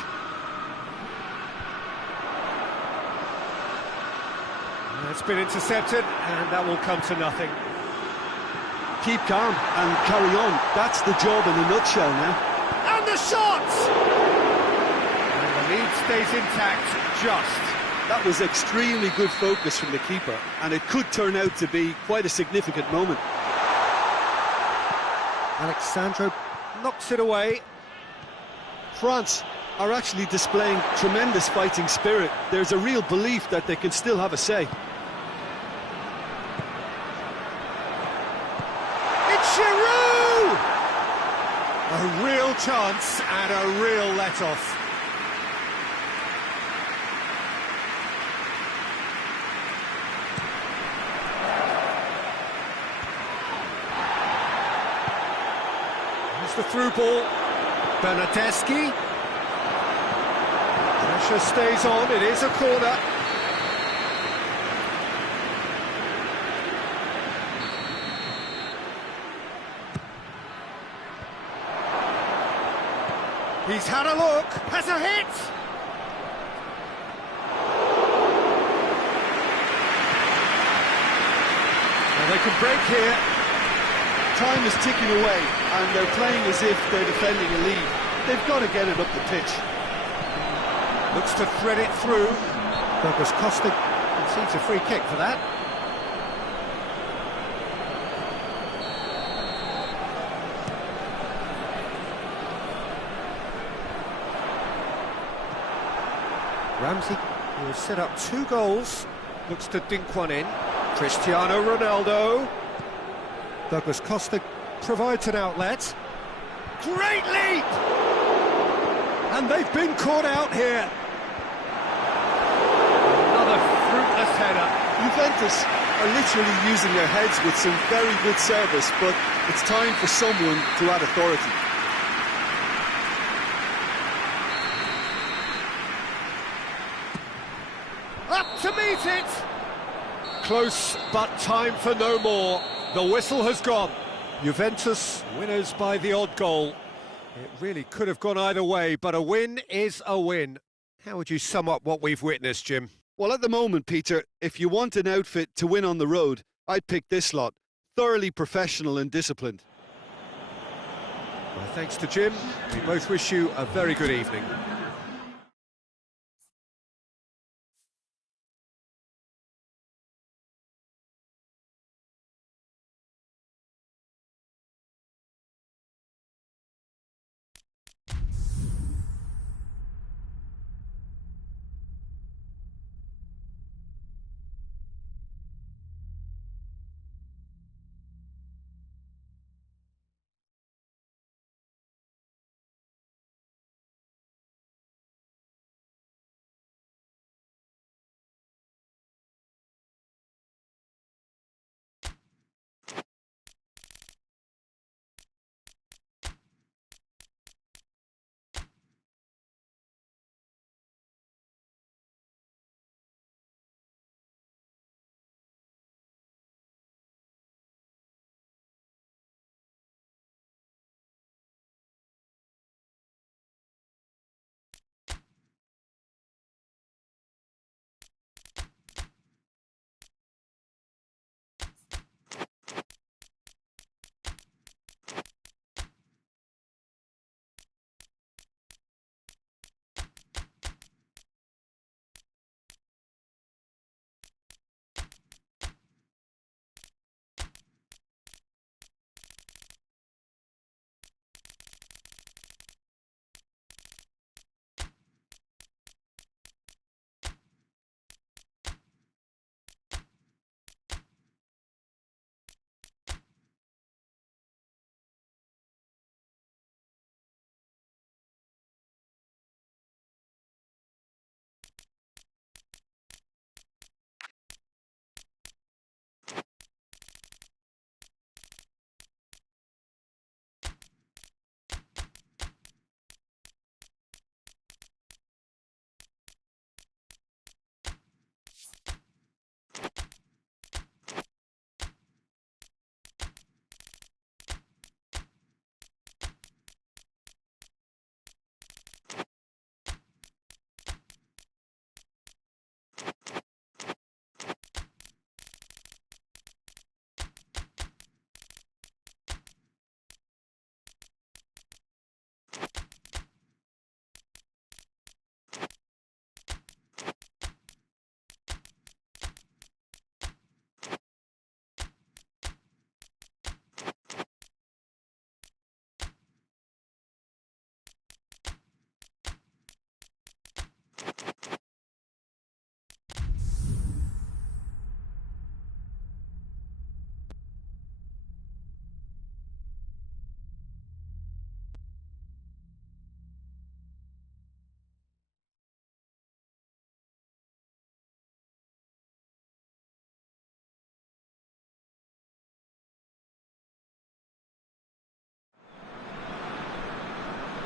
It's been intercepted, and that will come to nothing. Keep calm and carry on. That's the job in a nutshell now. And the shot! And the lead stays intact, just. That was extremely good focus from the keeper, and it could turn out to be quite a significant moment. Alexandro knocks it away. France are actually displaying tremendous fighting spirit. There's a real belief that they can still have a say. It's Giroud! A real chance and a real let-off. Here's the through ball. Bernardeschi. Pressure stays on, it is a corner. He's had a look, has a hit! Well, they can break here. Time is ticking away, and they're playing as if they're defending a lead. They've got to get it up the pitch. Looks to thread it through. Douglas Costa concedes a free kick for that. Ramsey, who has set up 2 goals, looks to dink one in. Cristiano Ronaldo. Douglas Costa provides an outlet. Great leap! And they've been caught out here. Another fruitless header. Juventus are literally using their heads with some very good service, but it's time for someone to add authority. Up to meet it! Close, but time for no more. The whistle has gone. Juventus winners by the odd goal. It really could have gone either way, but a win is a win. How would you sum up what we've witnessed, Jim? Well, at the moment, Peter, if you want an outfit to win on the road, I'd pick this lot. Thoroughly professional and disciplined. Well, thanks to Jim. We both wish you a very good evening.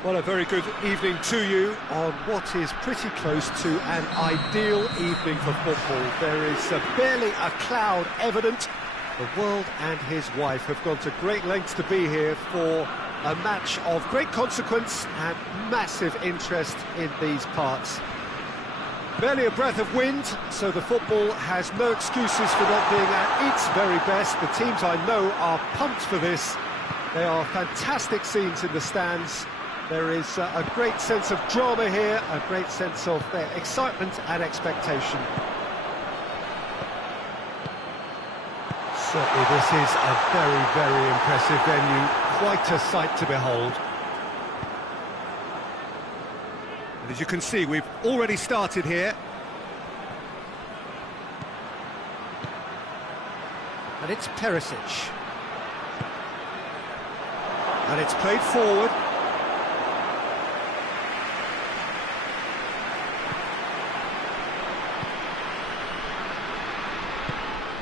Well, a very good evening to you on what is pretty close to an ideal evening for football. There is barely a cloud evident. The world and his wife have gone to great lengths to be here for a match of great consequence and massive interest in these parts. Barely a breath of wind, so the football has no excuses for not being at its very best. The teams I know are pumped for this. They are fantastic scenes in the stands. There is a great sense of drama here, a great sense of excitement and expectation. Certainly this is a very, very impressive venue, quite a sight to behold. And as you can see, we've already started here. And it's Perisic. And it's played forward.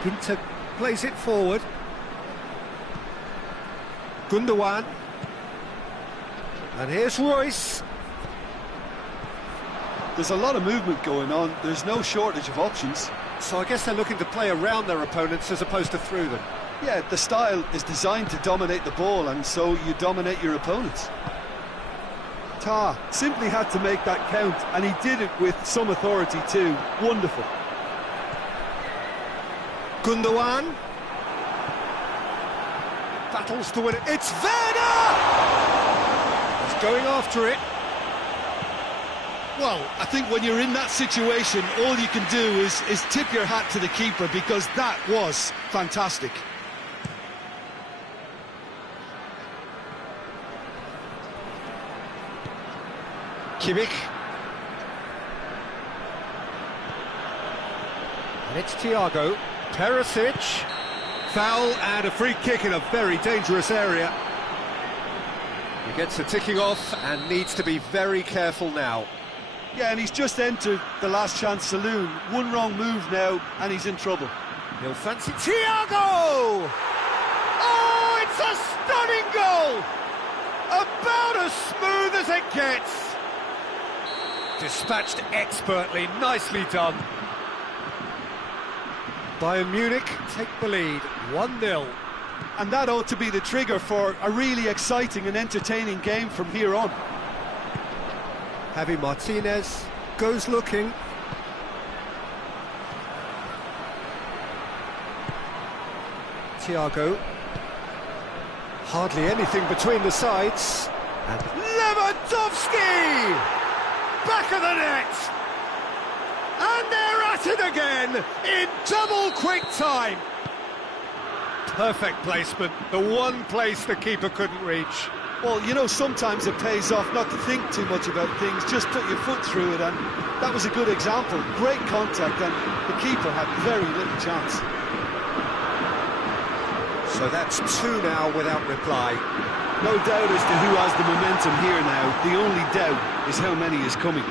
Ginter plays it forward. Gundogan. And here's Royce. There's a lot of movement going on. There's no shortage of options. So I guess they're looking to play around their opponents as opposed to through them. Yeah, the style is designed to dominate the ball, and so you dominate your opponents. Tah simply had to make that count, and he did it with some authority too. Wonderful. Gundogan. Battles to win it. It's Werner! He's going after it. Well, I think when you're in that situation, all you can do is tip your hat to the keeper, because that was fantastic. Kimmich. And it's Thiago. Perisic. Foul and a free kick in a very dangerous area. He gets the ticking off and needs to be very careful now. Yeah, and he's just entered the last chance saloon. One wrong move now, and he's in trouble. He'll fancy Thiago! Oh, it's a stunning goal! About as smooth as it gets. Dispatched expertly, nicely done. Bayern Munich take the lead, 1-0. And that ought to be the trigger for a really exciting and entertaining game from here on. Javi Martinez goes looking. Thiago. Hardly anything between the sides. And Lewandowski! Back of the net! And they're at it again in double quick time. Perfect placement, the one place the keeper couldn't reach. Well, you know, sometimes it pays off not to think too much about things, just put your foot through it, and that was a good example. Great contact, and the keeper had very little chance. So that's two now without reply. No doubt as to who has the momentum here now. The only doubt is how many is coming.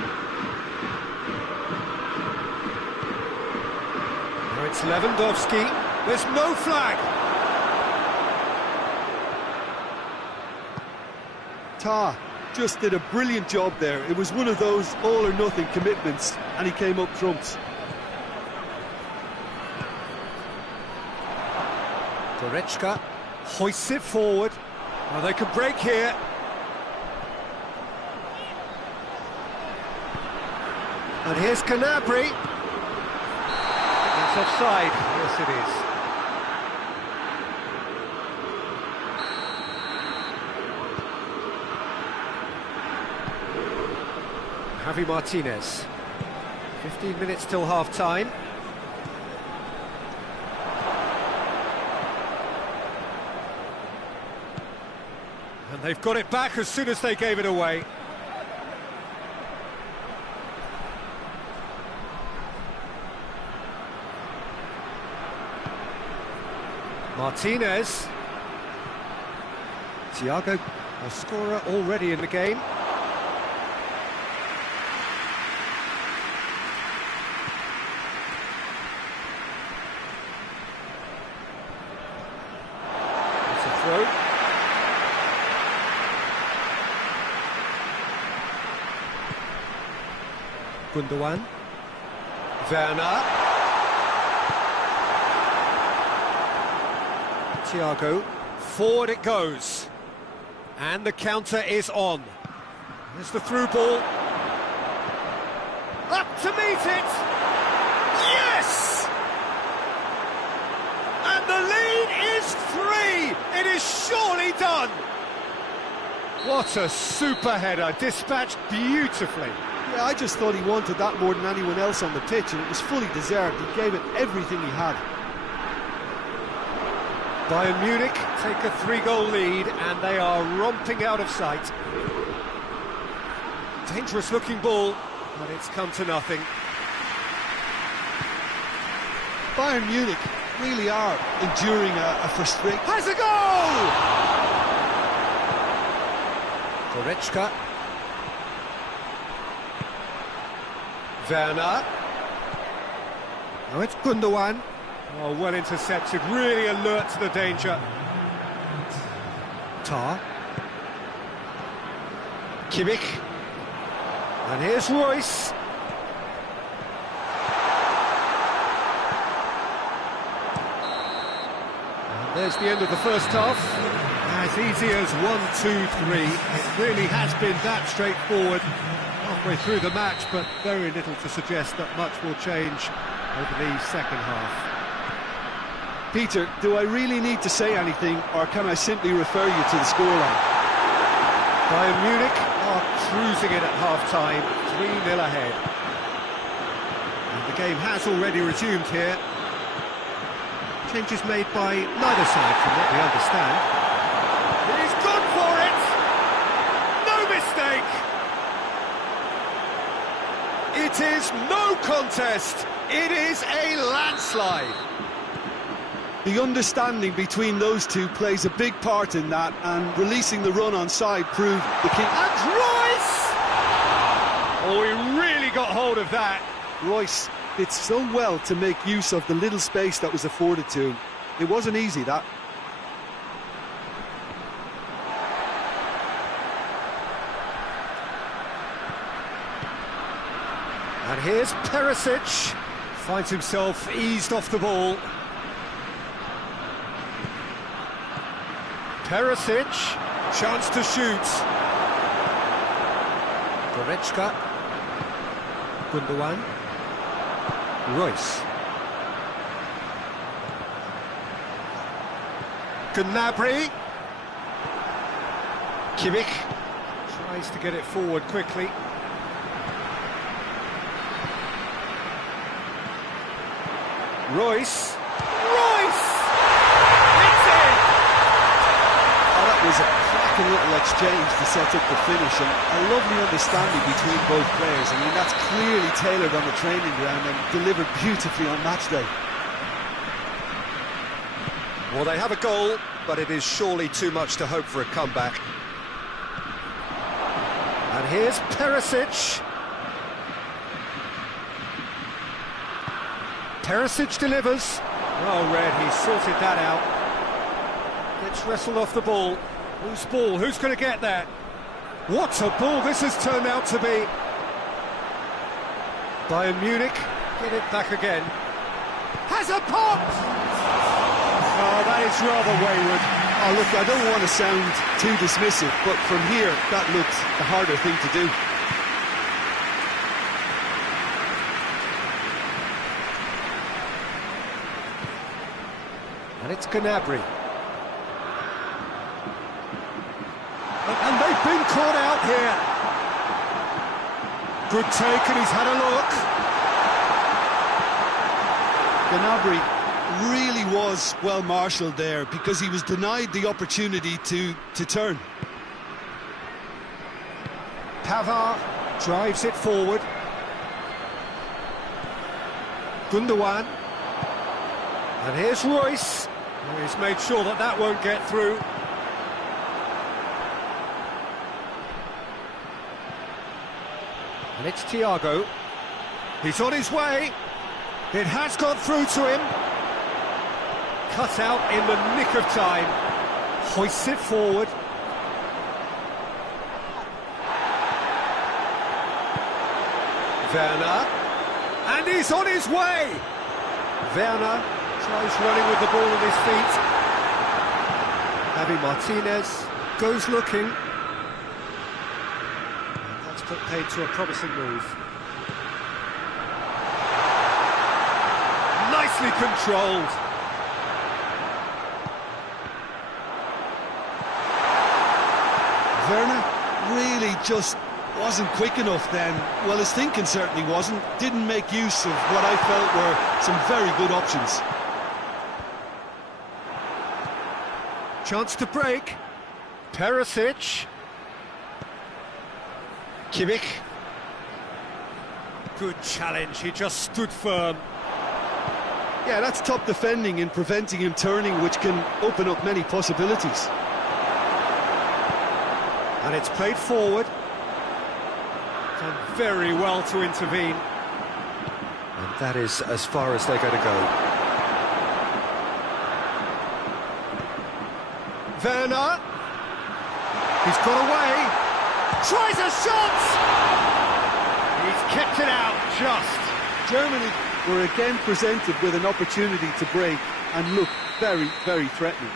Now it's Lewandowski. There's no flag. Tah just did a brilliant job there. It was one of those all-or-nothing commitments, and he came up trumps. Goretzka hoists it forward. Well, they could break here. And here's Canabry. It's offside. Yes, it is. Javi Martinez. 15 minutes till half-time. And they've got it back as soon as they gave it away. Martinez. Thiago, a scorer already in the game. It's a throw. Gundogan. Werner. Thiago. Forward it goes. And the counter is on. There's the through ball. Up to meet it. Yes! And the lead is 3. It is surely done. What a super header, dispatched beautifully. Yeah, I just thought he wanted that more than anyone else on the pitch, and it was fully deserved. He gave it everything he had. Bayern Munich take a 3-goal lead, and they are romping out of sight. Dangerous looking ball, but it's come to nothing. Bayern Munich really are enduring a frustration. Has a goal! Goretzka. Werner. Now it's Gundogan. Oh, well intercepted, really alert to the danger. Tar. Kimmich. And here's Royce. And there's the end of the first half. As easy as 1, 2, 3. It really has been that straightforward halfway through the match, but very little to suggest that much will change over the second half. Peter, do I really need to say anything, or can I simply refer you to the scoreline? Bayern Munich are cruising it at half-time, 3-0 ahead. And the game has already resumed here. Changes made by neither side, from what we understand. He's gone for it! No mistake! It is no contest! It is a landslide! The understanding between those two plays a big part in that, and releasing the run on side proved the key. And Royce! Oh, he really got hold of that. Royce did so well to make use of the little space that was afforded to him. It wasn't easy, that. And here's Perisic. Finds himself eased off the ball. Perisic, chance to shoot. Goretzka. Gundogan. Royce. Gnabry. Kimmich tries to get it forward quickly. Royce. Royce! It's in! Oh, that was a cracking little exchange to set up the finish, and a lovely understanding between both players. I mean, that's clearly tailored on the training ground and delivered beautifully on match day. Well, they have a goal, but it is surely too much to hope for a comeback. And here's Perisic. Perisic delivers. Oh, Red, he sorted that out. Gets wrestled off the ball. Whose ball? Who's going to get that? What a ball this has turned out to be. Bayern Munich get it back again. Has a pop! Oh, that is rather wayward. Oh, look, I don't want to sound too dismissive, but from here, that looked the harder thing to do. And it's Gnabry. And they've been caught out here. Good take, and he's had a look. Gnabry really was well marshalled there, because he was denied the opportunity to turn. Pavard drives it forward. Gundogan. And here's Royce. Oh, he's made sure that that won't get through. And it's Thiago. He's on his way. It has got through to him. Cut out in the nick of time. Hoists it forward. Werner, and he's on his way. Werner tries running with the ball at his feet. Javi Martinez goes looking. And that's put paid to a promising move. Nicely controlled. Werner really just wasn't quick enough then. Well, his thinking certainly wasn't. Didn't make use of what I felt were some very good options. Chance to break. Perisic. Kimmich. Good challenge, he just stood firm. Yeah, that's top defending in preventing him turning, which can open up many possibilities. And it's played forward. Done very well to intervene. And that is as far as they're going to go. Werner. He's got away. Tries a shot! He's kept it out, just. Germany were again presented with an opportunity to break and look very, very threatening.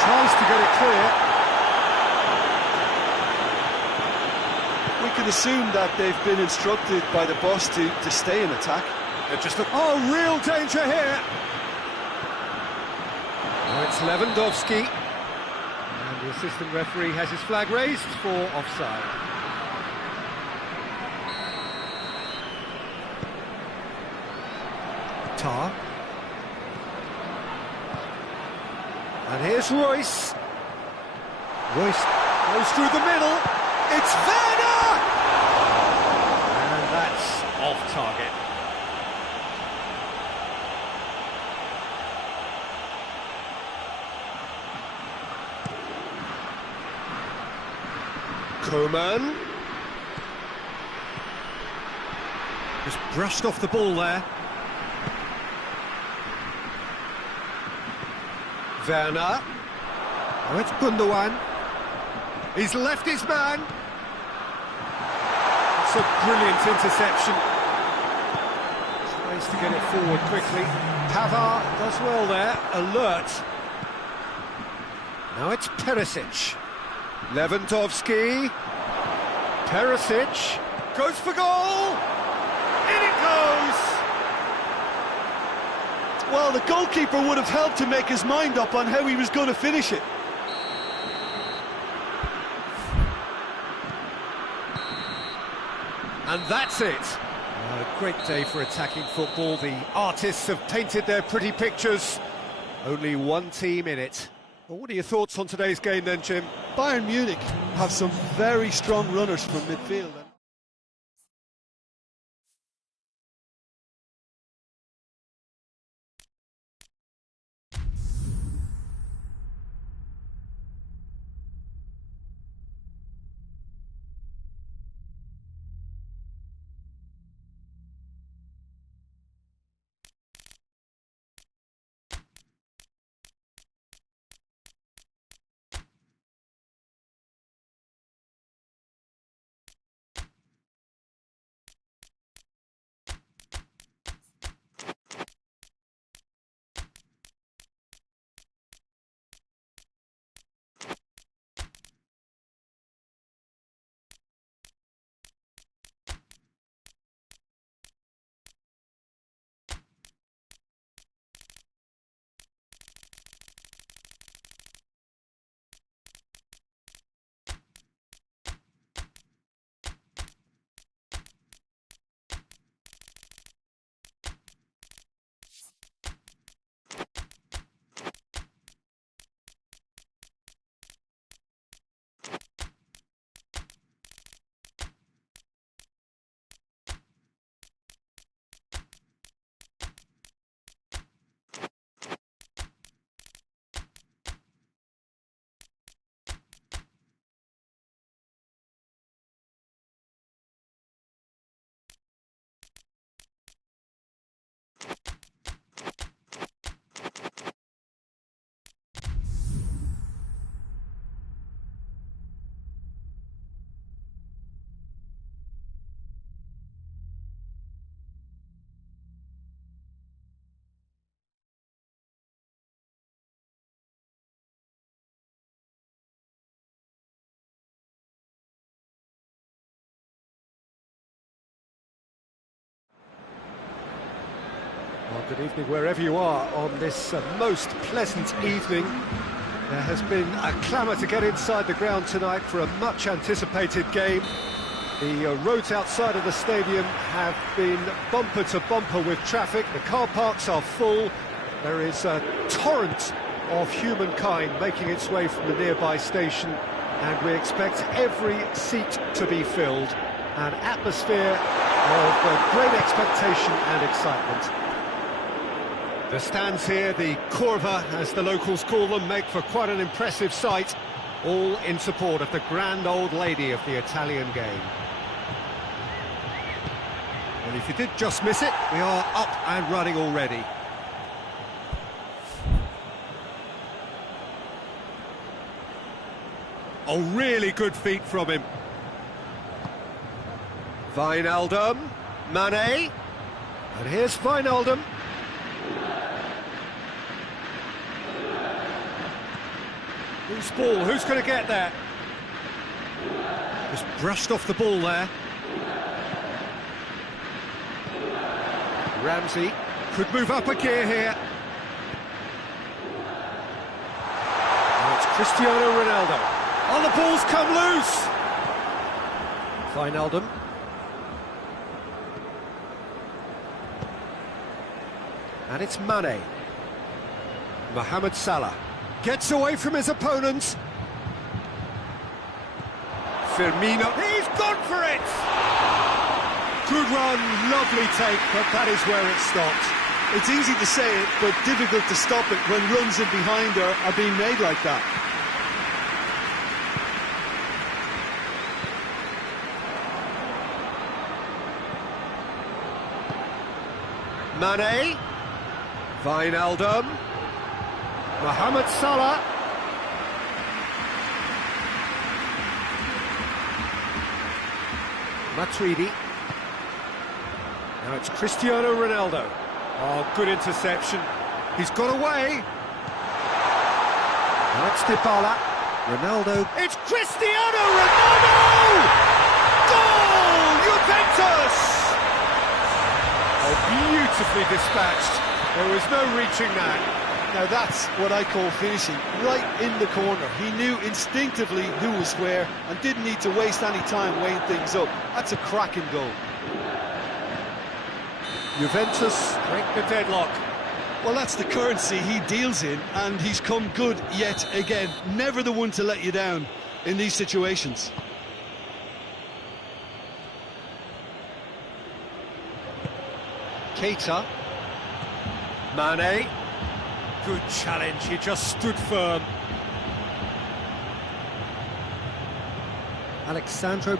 Tries to get it clear. We can assume that they've been instructed by the boss to stay in attack. Oh, real danger here. Now it's Lewandowski. And the assistant referee has his flag raised for offside. Tar. And here's Royce. Royce goes through the middle. It's Werner! And that's off target. Coman. Just brushed off the ball there. Werner. Oh, it's Gundogan. He's left his man. It's a brilliant interception. Tries to get it forward quickly. Pavard does well there. Alert. Now it's Perisic. Lewandowski. Perisic. Goes for goal. In it goes. Well, the goalkeeper would have helped to make his mind up on how he was going to finish it. And that's it. A great day for attacking football. The artists have painted their pretty pictures. Only one team in it. Well, what are your thoughts on today's game then, Jim? Bayern Munich have some very strong runners from midfield. Good evening wherever you are on this most pleasant evening. There has been a clamour to get inside the ground tonight for a much-anticipated game. The roads outside of the stadium have been bumper to bumper with traffic. The car parks are full. There is a torrent of humankind making its way from the nearby station, and we expect every seat to be filled. An atmosphere of great expectation and excitement. The stands here, the curva, as the locals call them, make for quite an impressive sight, all in support of the grand old lady of the Italian game. Well, if you did just miss it, we are up and running already. Oh, really good feet from him. Wijnaldum, Mane, and here's Wijnaldum. Who's ball? Who's going to get there? Just brushed off the ball there. Ramsey could move up a gear here. Now it's Cristiano Ronaldo. Oh, the ball's come loose! Wijnaldum. And it's Mane. Mohamed Salah gets away from his opponents. Firmino, he's gone for it! Good run, lovely take, but that is where it stopped. It's easy to say it, but difficult to stop it when runs in behind are being made like that. Mane, Wijnaldum, Mohamed Salah. Matuidi. Now it's Cristiano Ronaldo. Oh, good interception. He's got away. Now it's Dybala. Ronaldo. It's Cristiano Ronaldo! Goal! Juventus! Oh, beautifully dispatched. There was no reaching that. Now that's what I call finishing, right in the corner. He knew instinctively who was where and didn't need to waste any time weighing things up. That's a cracking goal. Juventus break the deadlock. Well, that's the currency he deals in, and he's come good yet again. Never the one to let you down in these situations. Keita. Mane. Good challenge, he just stood firm. Alexandro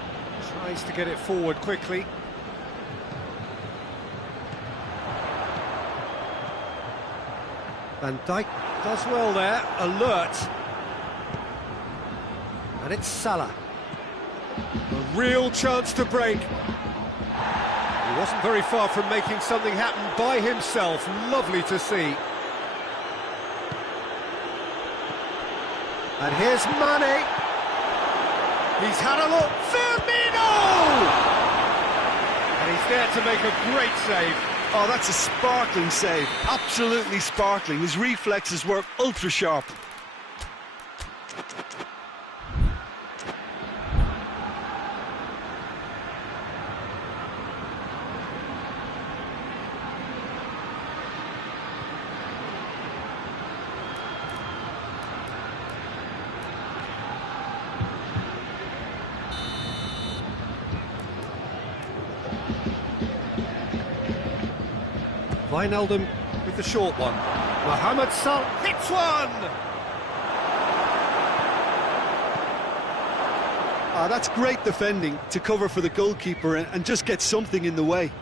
tries to get it forward quickly. Van Dijk does well there, alert. And it's Salah. A real chance to break. He wasn't very far from making something happen by himself. Lovely to see. And here's Mane. He's had a look. Firmino! And he's there to make a great save. Oh, that's a sparkling save. Absolutely sparkling. His reflexes were ultra sharp. Wijnaldum with the short one. Mohamed Salah hits one! That's great defending to cover for the goalkeeper and just get something in the way.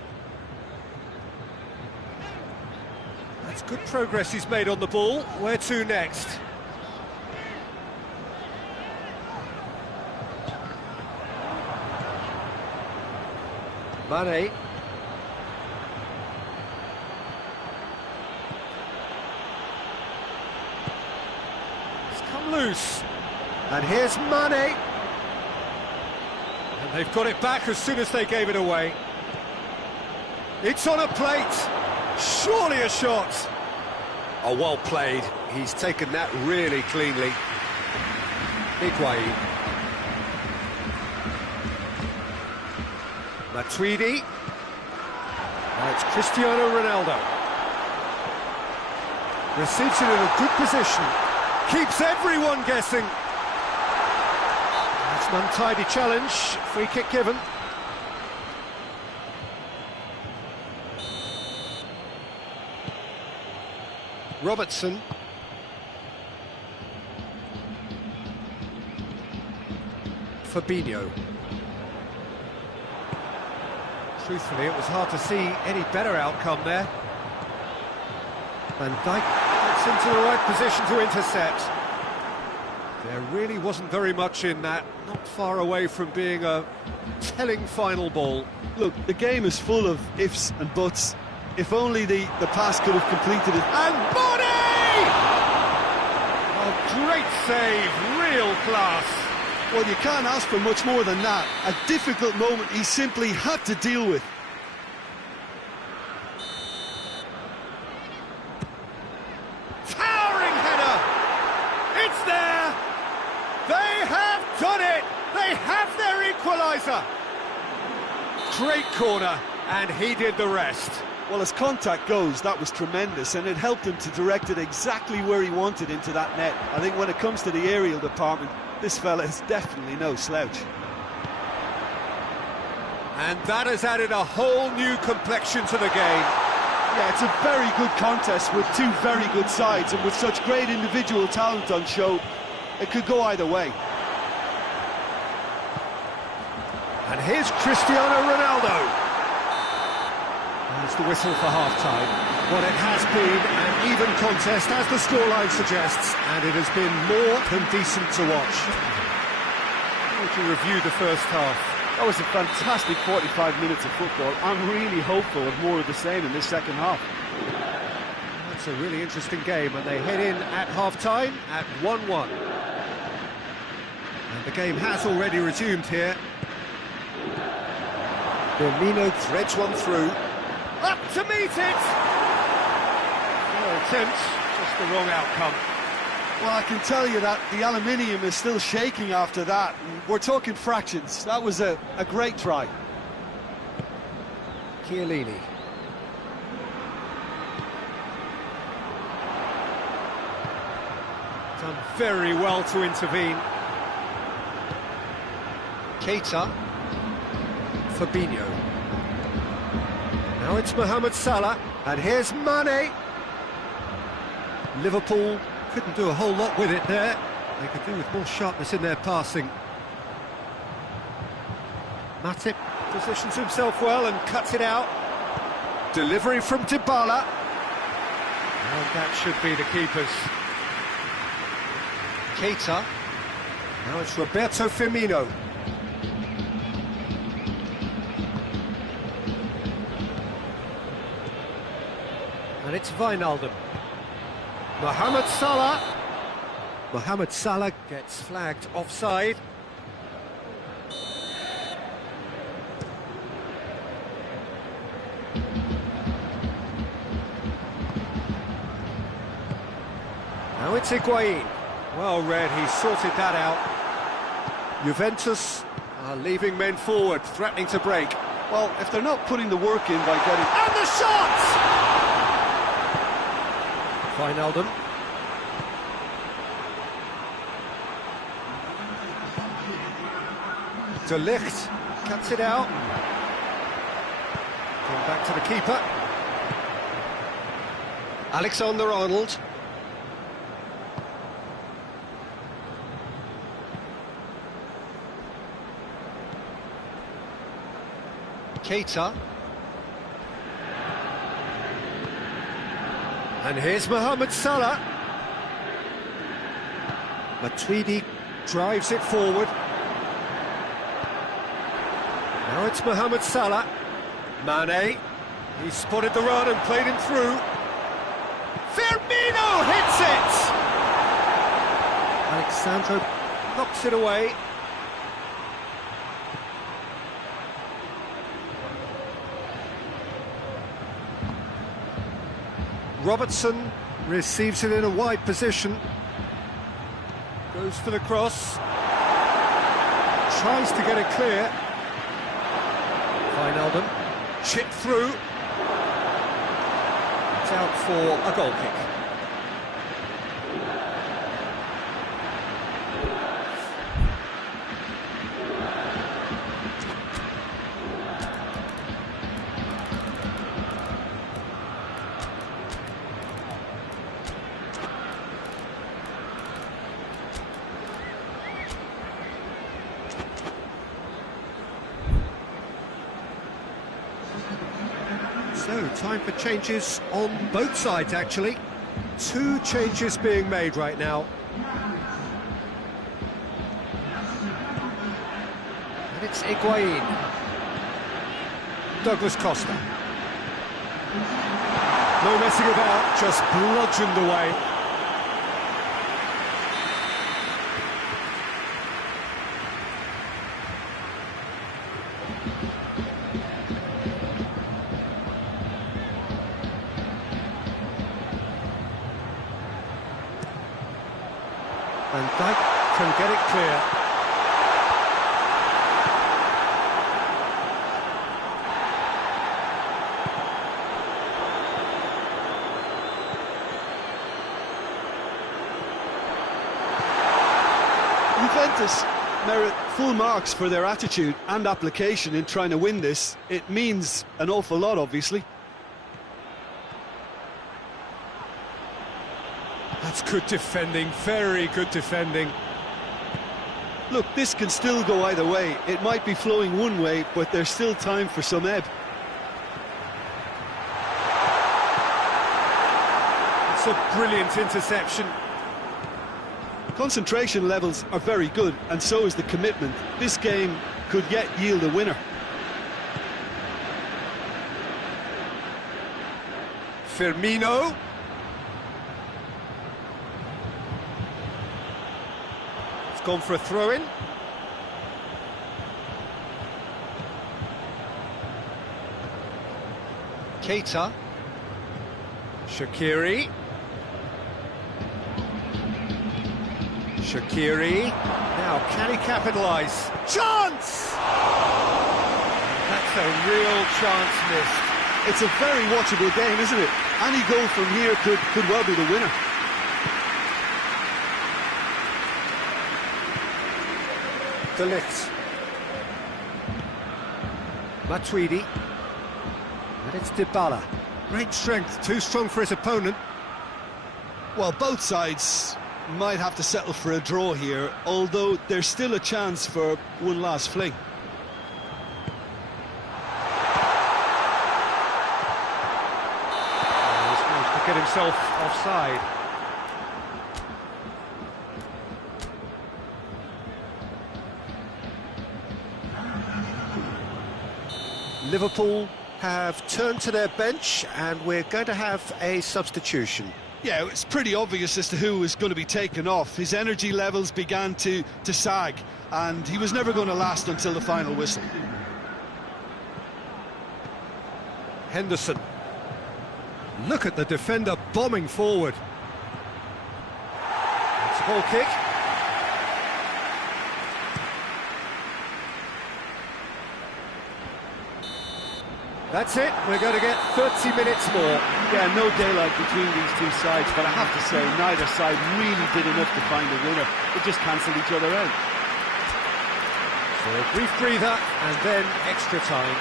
That's good progress he's made on the ball. Where to next? Mane. Loose, and here's Mane, and they've got it back as soon as they gave it away. It's on a plate, Surely a shot. Oh, well played. He's taken that really cleanly. Higuain. Matuidi. Now it's Cristiano Ronaldo. Receives it in a good position. Keeps everyone guessing. That's an untidy challenge. Free kick given. Robertson. Fabinho. Truthfully, it was hard to see any better outcome there. Van Dijk gets into the right position to intercept. There really wasn't very much in that, not far away from being a telling final ball. Look, the game is full of ifs and buts. If only the pass could have completed it. And body! Oh, great save, real class. Well, you can't ask for much more than that. A difficult moment he simply had to deal with. Towering header! It's there! They have done it! They have their equaliser! Great corner, and he did the rest. Well, as contact goes, that was tremendous, and it helped him to direct it exactly where he wanted into that net. I think when it comes to the aerial department, this fella is definitely no slouch. And that has added a whole new complexion to the game. Yeah, it's a very good contest with two very good sides, and with such great individual talent on show, it could go either way. And here's Cristiano Ronaldo. It's the whistle for half-time. What it has been an even contest, as the scoreline suggests, and it has been more than decent to watch. To review the first half. That was a fantastic 45 minutes of football. I'm really hopeful of more of the same in this second half. That's a really interesting game, and they head in at half-time at 1-1. And the game has already resumed here. Firmino threads one through. Up to meet it! Fair attempt, just the wrong outcome. Well, I can tell you that the aluminium is still shaking after that. We're talking fractions. That was a great try. Chiellini. Done very well to intervene. Keita. Fabinho. Now it's Mohamed Salah, and here's Mane. Liverpool couldn't do a whole lot with it there. They could do with more sharpness in their passing. Matip Positions himself well and cuts it out. delivery from Dybala. And that should be the keepers. Keita. Now it's Roberto Firmino. And it's Wijnaldum. Mohamed Salah. Mohamed Salah gets flagged offside. Now it's Higuain. Well read, he sorted that out. Juventus are leaving men forward, threatening to break. Well, if they're not putting the work in by getting... And the shot! Wijnaldum. De Ligt cuts it out. Going back to the keeper. Alexander-Arnold. Keita. And here's Mohamed Salah. Matuidi drives it forward. Now it's Mohamed Salah. Mane. He spotted the run and played him through. Firmino hits it! Alexandro knocks it away. Robertson receives it in a wide position. Goes for the cross. Tries to get it clear. Wijnaldum, chip through. It's out for a goal kick. So, time for changes on both sides, actually. 2 changes being made right now. And it's Higuain. Douglas Costa. No messing about, just bludgeoned away. And Dijk can get it clear. Juventus merit full marks for their attitude and application in trying to win this. It means an awful lot, obviously. That's good defending, very good defending. Look, this can still go either way. It might be flowing one way, but there's still time for some ebb. It's a brilliant interception. Concentration levels are very good, and so is the commitment. This game could yet yield a winner. Firmino. It's gone for a throw-in. Keita. Shaqiri. Shaqiri. Now, can he capitalise? Chance! That's a real chance missed. It's a very watchable game, isn't it? Any goal from here could well be the winner. De Ligt. Matuidi. And it's Dybala. Great strength, too strong for his opponent. Well, both sides might have to settle for a draw here, although there's still a chance for one last fling. He's managed to get himself offside. Liverpool have turned to their bench, and we're going to have a substitution. Yeah, it's pretty obvious as to who was going to be taken off. His energy levels began to sag, and he was never going to last until the final whistle. Henderson. Look at the defender bombing forward. It's a ball kick. That's it, we're going to get 30 minutes more. Yeah, no daylight between these two sides, but I have to say, neither side really did enough to find a winner. They just cancelled each other out. So a brief breather, and then extra time.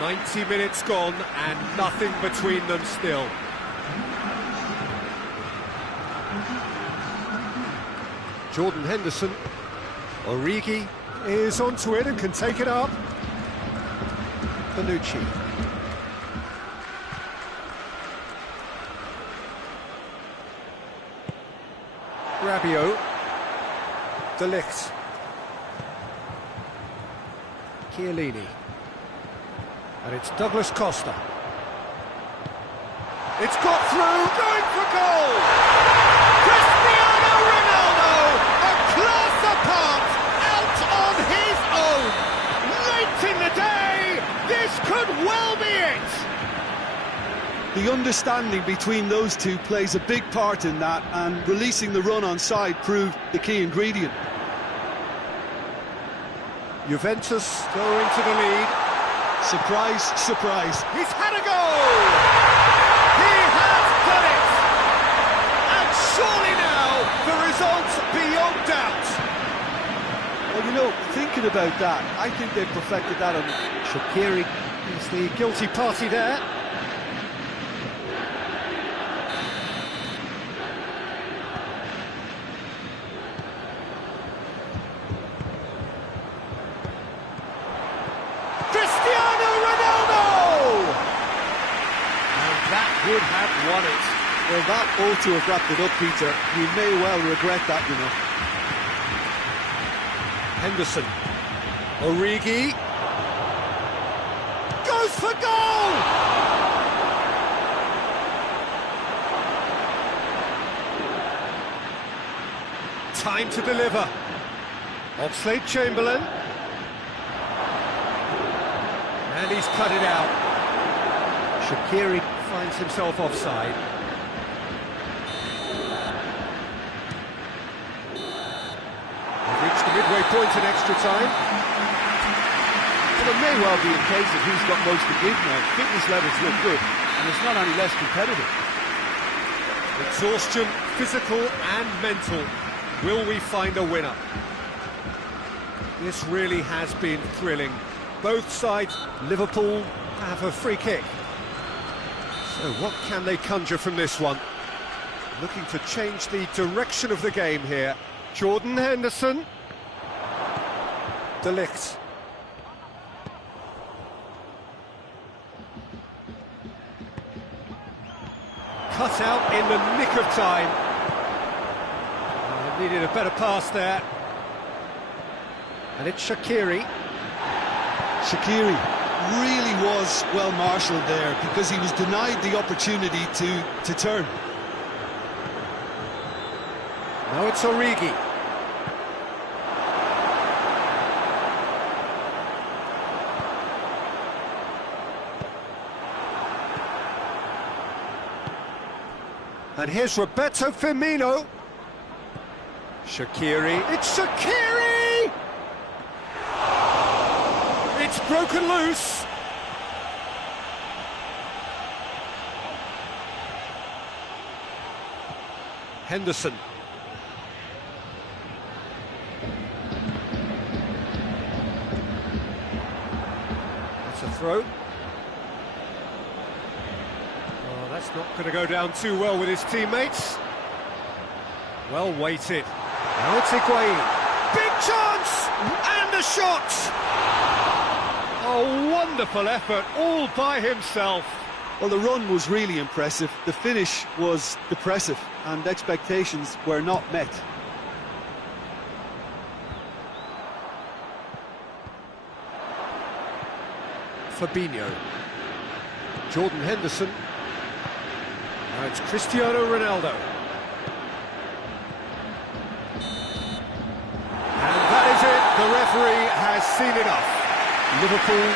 "90 minutes gone and nothing between them still." Jordan Henderson. Origi is onto it and can take it up. Bonucci. Rabiot. De Ligt. Chiellini. And it's Douglas Costa. It's got through, going for goal! Cristiano Ronaldo, a class apart, out on his own! Late in the day, this could well be it! The understanding between those two plays a big part in that, and releasing the run on side proved the key ingredient. Juventus go into the lead. Surprise, surprise. He's had a goal! He has done it! And surely now, the result's beyond doubt. Well, you know, thinking about that, I think they've perfected that on Shaqiri is the guilty party there. Cristiano Ronaldo! And that would have won it. Well, that ought to have wrapped it up, Peter. You may well regret that, you know. Henderson. Origi. Goes for goal! Time to deliver. Oxlade-Chamberlain. And he's cut it out. Shaqiri finds himself offside. They've reached the midway point in extra time. Well, it may well be a case of who's got most to give now. Fitness levels look good, and it's not any less competitive. Exhaustion, physical and mental. Will we find a winner? This really has been thrilling. Both sides, Liverpool have a free kick. So what can they conjure from this one? Looking to change the direction of the game here. Jordan Henderson. De Ligt. Cut out in the nick of time. Needed a better pass there. And it's Shaqiri. Shaqiri really was well marshalled there because he was denied the opportunity to turn. Now it's Origi. And here's Roberto Firmino. Shaqiri. It's Shaqiri! It's broken loose. Henderson. That's a throw. Oh, that's not going to go down too well with his teammates. Well weighted. Now it's Higuain. Big chance! And a shot! A wonderful effort, all by himself. Well, the run was really impressive. The finish was depressive, and expectations were not met. Fabinho. Jordan Henderson. Now it's Cristiano Ronaldo. And that is it. The referee has seen enough. Liverpool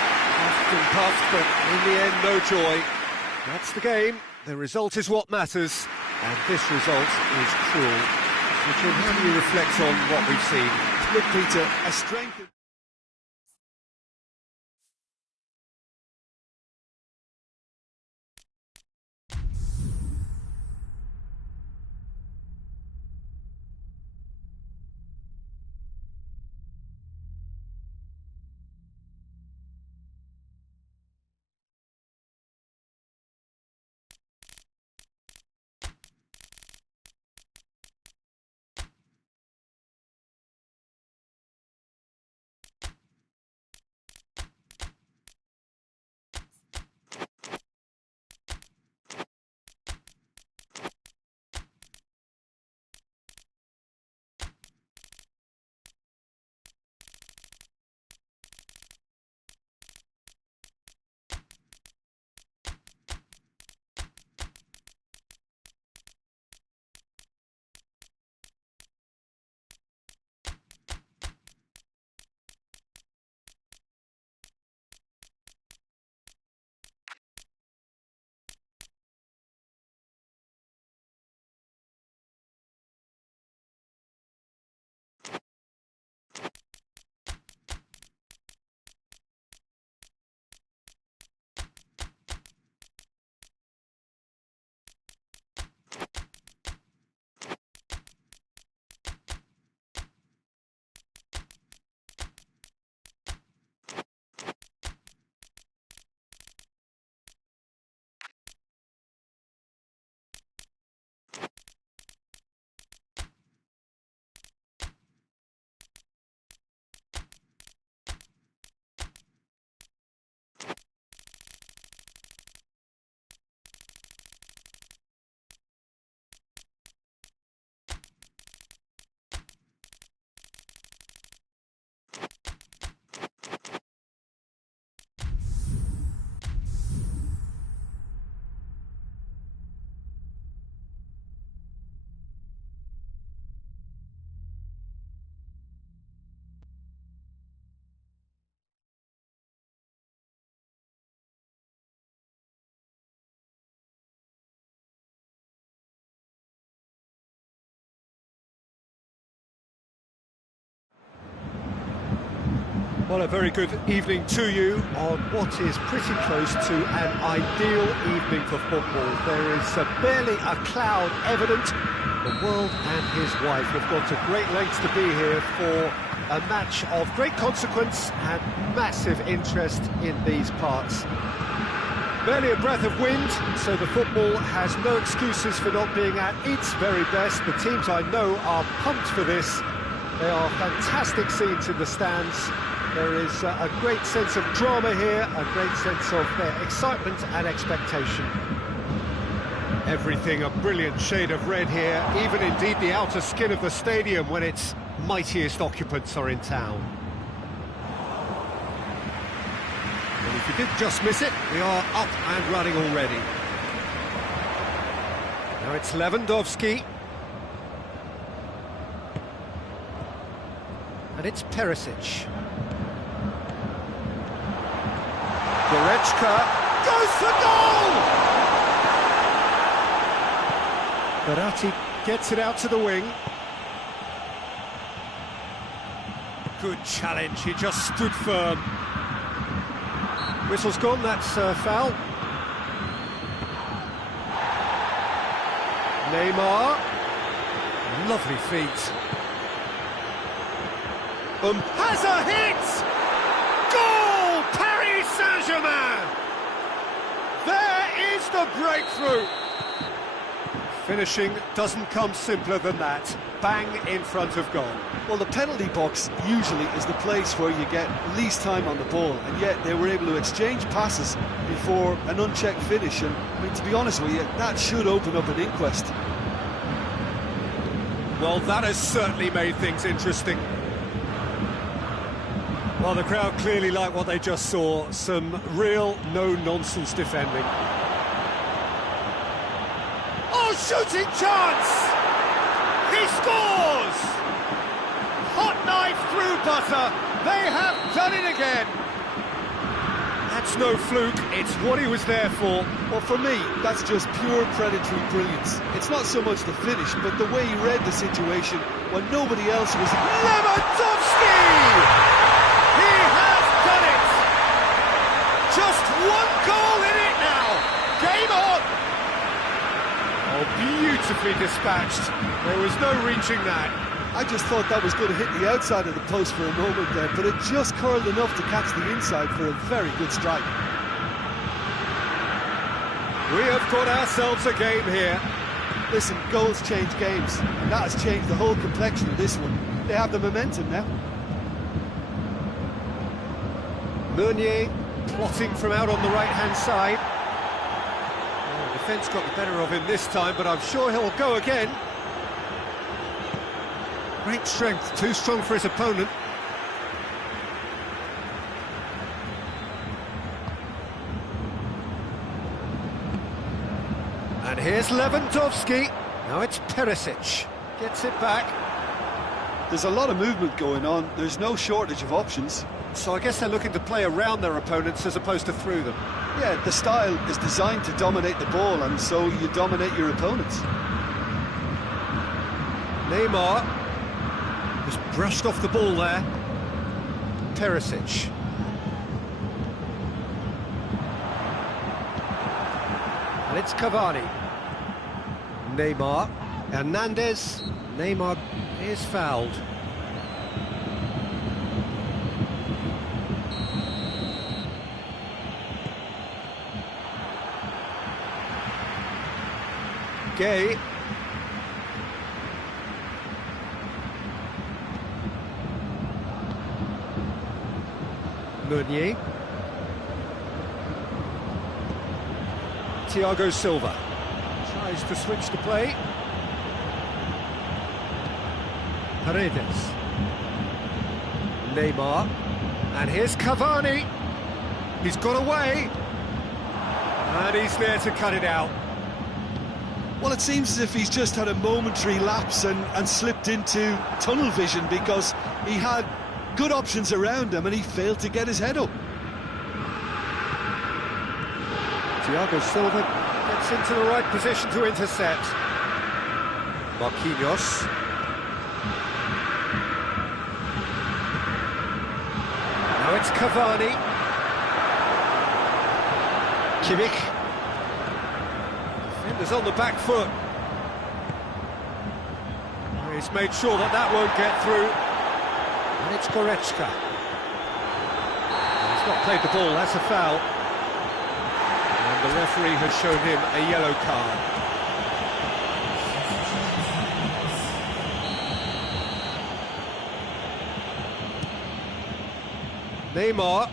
often puffed, but in the end, no joy. That's the game. The result is what matters, and this result is cruel. Richard, how do you reflect on what we've seen? Look, Peter, a strength... Well, a very good evening to you on what is pretty close to an ideal evening for football. There is barely a cloud evident. The world and his wife have gone to great lengths to be here for a match of great consequence and massive interest in these parts. Barely a breath of wind, so the football has no excuses for not being at its very best. The teams I know are pumped for this. There are fantastic scenes in the stands. There is a great sense of drama here, a great sense of excitement and expectation. Everything a brilliant shade of red here, even indeed the outer skin of the stadium when its mightiest occupants are in town. And if you did just miss it, we are up and running already. Now it's Lewandowski. And it's Perisic. Goretzka goes for goal! Verratti gets it out to the wing. Good challenge, he just stood firm. Whistle's gone, that's foul. Neymar. Lovely feet. Has a hit! Goal! Paris Saint-Germain! There is the breakthrough! Finishing doesn't come simpler than that. Bang in front of goal. Well, the penalty box usually is the place where you get least time on the ball, and yet they were able to exchange passes before an unchecked finish, and I mean, to be honest with you, that should open up an inquest. Well, that has certainly made things interesting. Well, the crowd clearly like what they just saw. Some real no-nonsense defending. Oh, shooting chance! He scores! Hot knife through butter. They have done it again. That's no fluke. It's what he was there for. Well, for me, that's just pure predatory brilliance. It's not so much the finish, but the way he read the situation when nobody else was... Lewandowski! He has done it! Just one goal in it now! Game on! Oh, beautifully dispatched. There was no reaching that. I just thought that was going to hit the outside of the post for a moment there, but it just curled enough to catch the inside for a very good strike. We have got ourselves a game here. Listen, goals change games, and that has changed the whole complexion of this one. They have the momentum now. Meunier plotting from out on the right-hand side. Oh, the defence got the better of him this time, but I'm sure he'll go again. Great strength, too strong for his opponent. And here's Lewandowski. Now it's Perisic. Gets it back. There's a lot of movement going on. There's no shortage of options. So I guess they're looking to play around their opponents as opposed to through them. Yeah, the style is designed to dominate the ball, and so you dominate your opponents. Neymar just brushed off the ball there. Perisic. And it's Cavani. Neymar. Hernandez. Neymar is fouled. Gay. Meunier. Thiago Silva tries to switch the play. Paredes. Neymar. And here's Cavani. He's got away. And he's there to cut it out. Well, it seems as if he's just had a momentary lapse and slipped into tunnel vision, because he had good options around him and he failed to get his head up. Thiago Silva gets into the right position to intercept. Marquinhos. It's Cavani. Kimmich. Defenders on the back foot. He's made sure that that won't get through. And it's Goretzka. He's not played the ball, that's a foul. And the referee has shown him a yellow card. Neymar.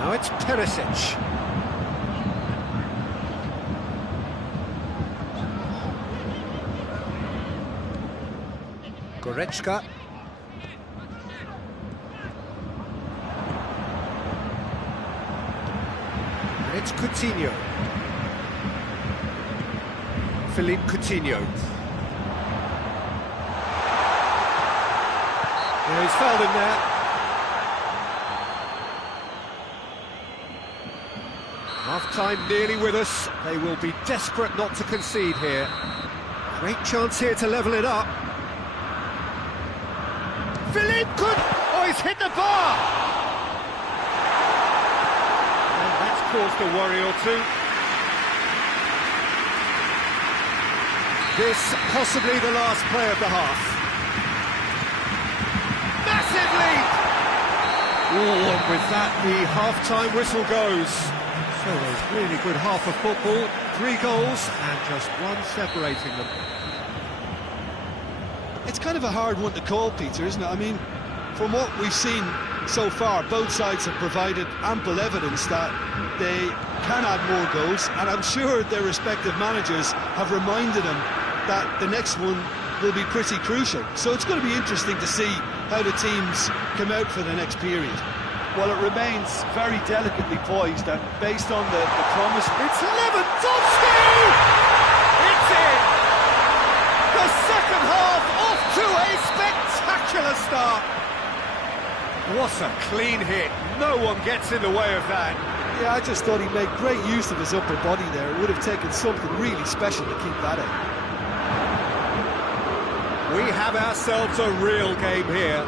Now it's Perisic. Goretzka. And it's Coutinho. Philippe Coutinho. Yeah, he's fouled him there. Half-time nearly with us. They will be desperate not to concede here. Great chance here to level it up. Philippe could... Oh, he's hit the bar! And that's caused a worry or two. This possibly the last play of the half. Massive lead! Oh, and with that, the half-time whistle goes. So a really good half of football, 3 goals, and just one separating them. It's kind of a hard one to call, Peter, isn't it? I mean, from what we've seen so far, both sides have provided ample evidence that they can add more goals, and I'm sure their respective managers have reminded them that the next one will be pretty crucial. So it's going to be interesting to see how the teams come out for the next period. Well, it remains very delicately poised, and based on the promise... It's Lewandowski! It's in! The second half off to a spectacular start. What a clean hit. No one gets in the way of that. Yeah, I just thought he made great use of his upper body there. It would have taken something really special to keep that out. We have ourselves a real game here.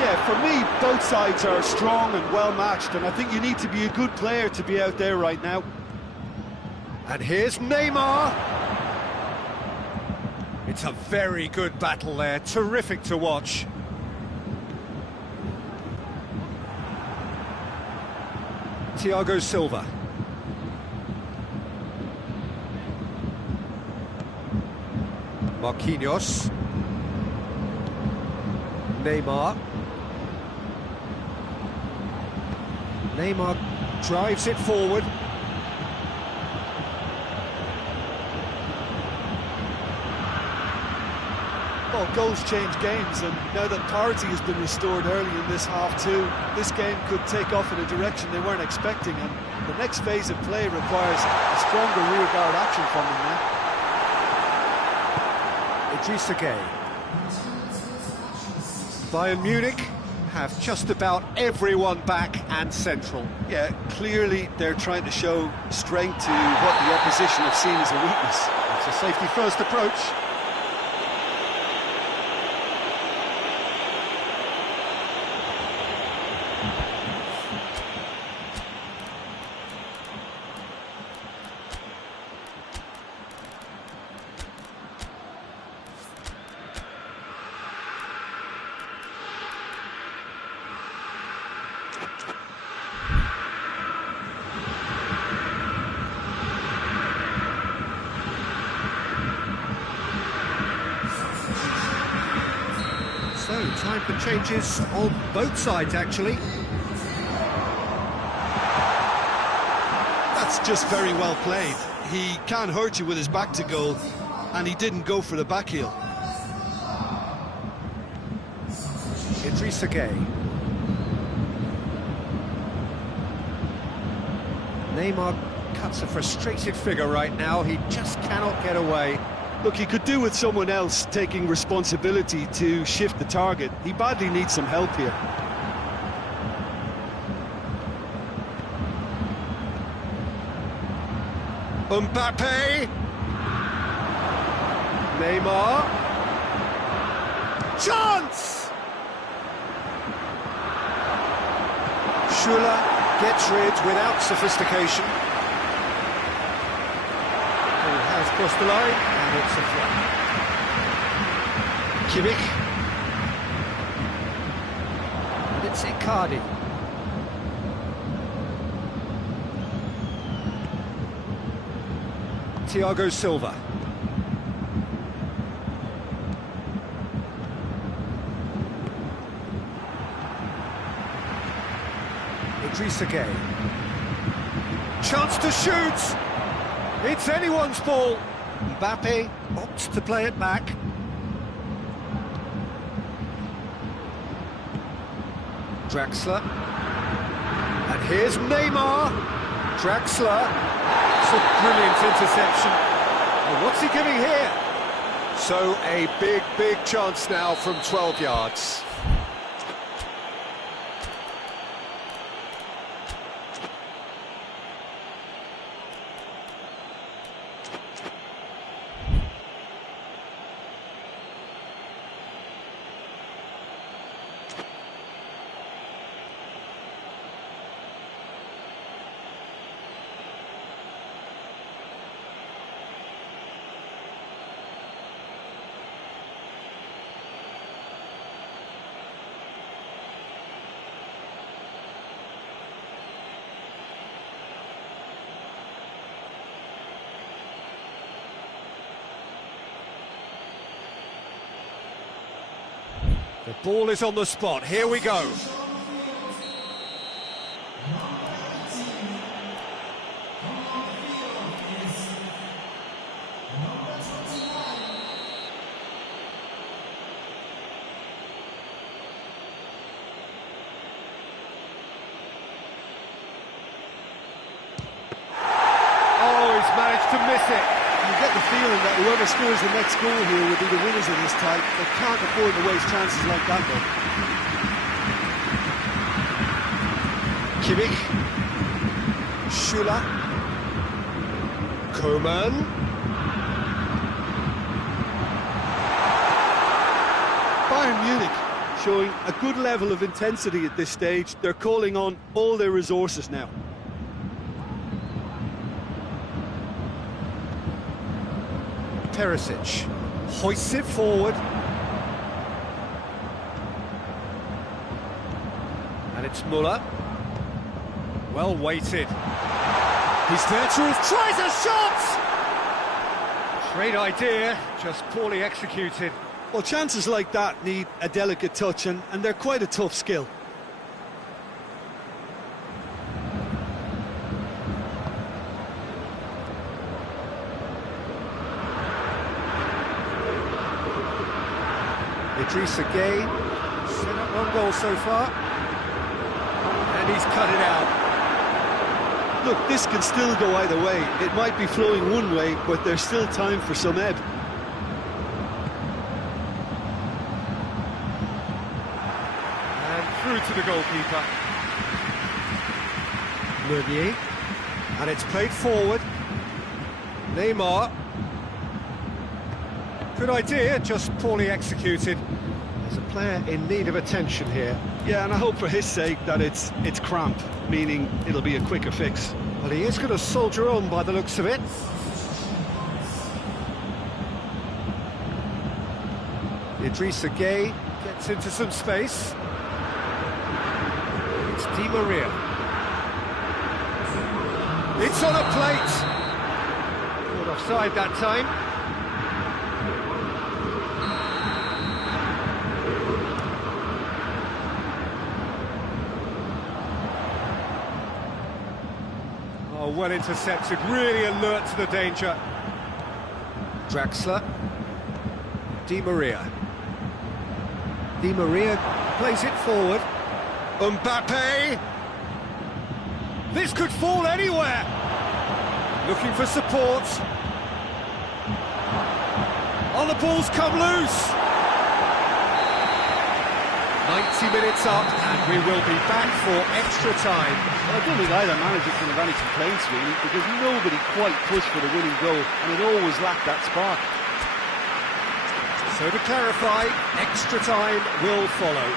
Yeah, for me, both sides are strong and well-matched, and I think you need to be a good player to be out there right now. And here's Neymar. It's a very good battle there, terrific to watch. Thiago Silva. Marquinhos. Neymar. Neymar drives it forward. Well, goals change games, and now that parity has been restored early in this half-two, this game could take off in a direction they weren't expecting, and the next phase of play requires a stronger rearguard action from them now. Idrissa Gueye. Bayern Munich have just about everyone back and central. Yeah, clearly they're trying to show strength to what the opposition have seen as a weakness. It's a safety-first approach. So, time for changes on both sides, actually. That's just very well played. He can't hurt you with his back to goal, and he didn't go for the back heel. Idrissa Gueye. Neymar cuts a frustrated figure right now. He just cannot get away. Look, he could do with someone else taking responsibility to shift the target. He badly needs some help here. Mbappe. Neymar. Chance! Schüller gets rid without sophistication. Ball has crossed the line, and it's a throw. Kimmich. And it's Icardi. Thiago Silva. Idrissa Gueye. Chance to shoot! It's anyone's ball. Mbappe opts to play it back. Draxler. And here's Neymar. Draxler. It's a brilliant interception. Well, what's he giving here? So a big chance now from 12 yards. The ball is on the spot. Here we go. Oh, he's managed to miss it. You get the feeling that whoever scores the next goal here will be the winners of this tie. They can't afford to waste chances like that, though. Kimmich. Schüller. Coman. Bayern Munich showing a good level of intensity at this stage. They're calling on all their resources now. Perisic hoists it forward. And it's Müller. Well weighted. He's there to his... Tries a shot! Great idea, just poorly executed. Well, chances like that need a delicate touch, and they're quite a tough skill. Idrissa Gueye, set up one goal so far, and he's cut it out. Look, this can still go either way. It might be flowing one way, but there's still time for some ebb. And through to the goalkeeper. Meunier, and it's played forward. Neymar. Good idea, just poorly executed. There's a player in need of attention here. Yeah, and I hope for his sake that it's cramp, meaning it'll be a quicker fix. Well, he is going to soldier on by the looks of it. Idrissa Gueye gets into some space. It's Di Maria. It's on a plate. Caught offside that time. Oh, well intercepted, really alert to the danger. Draxler. Di Maria. Di Maria plays it forward. Mbappe! This could fall anywhere! Looking for support. Oh, the ball's come loose! 90 minutes up, and we will be back for extra time. Well, I don't think either manager can have any complaints, really, because nobody quite pushed for the winning goal, and it always lacked that spark. So to clarify, extra time will follow.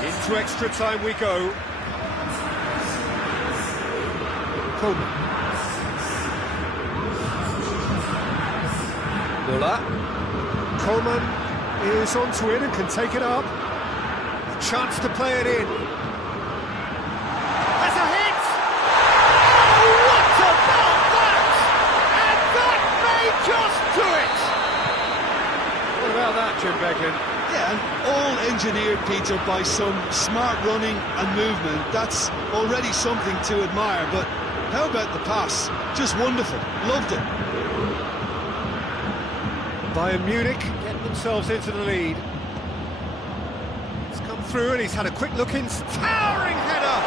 Into extra time we go. Coleman. Muller. Coleman is onto it and can take it up. A chance to play it in. Has a hit! Oh, what about that? And that may just do it! What about that, Jim Beglin? Yeah, and all engineered, Peter, by some smart running and movement. That's already something to admire, but how about the pass? Just wonderful. Loved it. Bayern Munich get themselves into the lead. He's come through and he's had a quick look in. Towering header!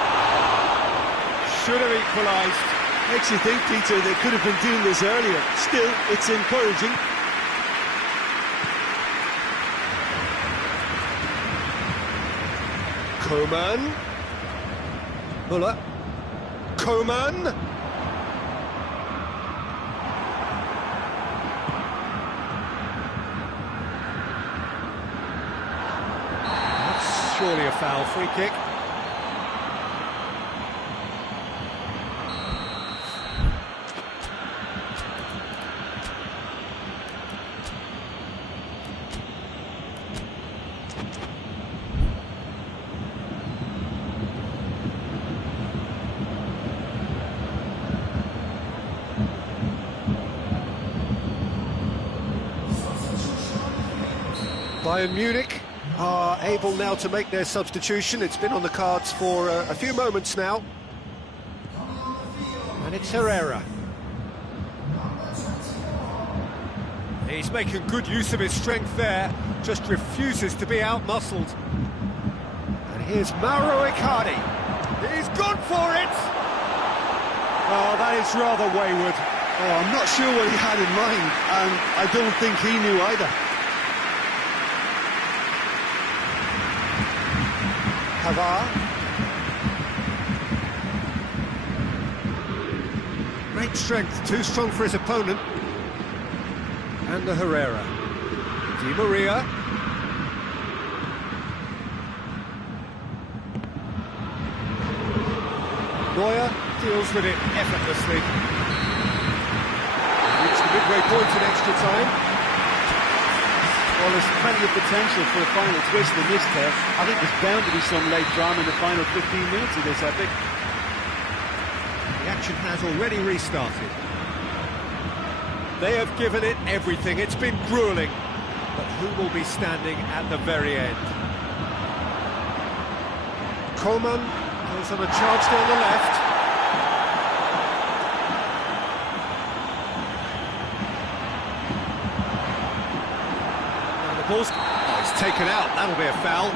Should have equalised. Makes you think, Peter, they could have been doing this earlier. Still, it's encouraging. Coman. Muller. Coman. That's surely a foul. Free kick. Bayern Munich are able now to make their substitution. It's been on the cards for a few moments now. And it's Herrera. He's making good use of his strength there, just refuses to be out-muscled. And here's Mauro Icardi. He's gone for it! Oh, that is rather wayward. Oh, I'm not sure what he had in mind, and I don't think he knew either. Pavard. Great strength, too strong for his opponent. And the Herrera. Di Maria. Neuer deals with it effortlessly. Reached the midway point in extra time. Well, there's plenty of potential for a final twist in this test. I think there's bound to be some late drama in the final 15 minutes of this epic. The action has already restarted. They have given it everything. It's been gruelling. But who will be standing at the very end? Coman goes on a charge down the left. Oh, it's taken out. That'll be a foul.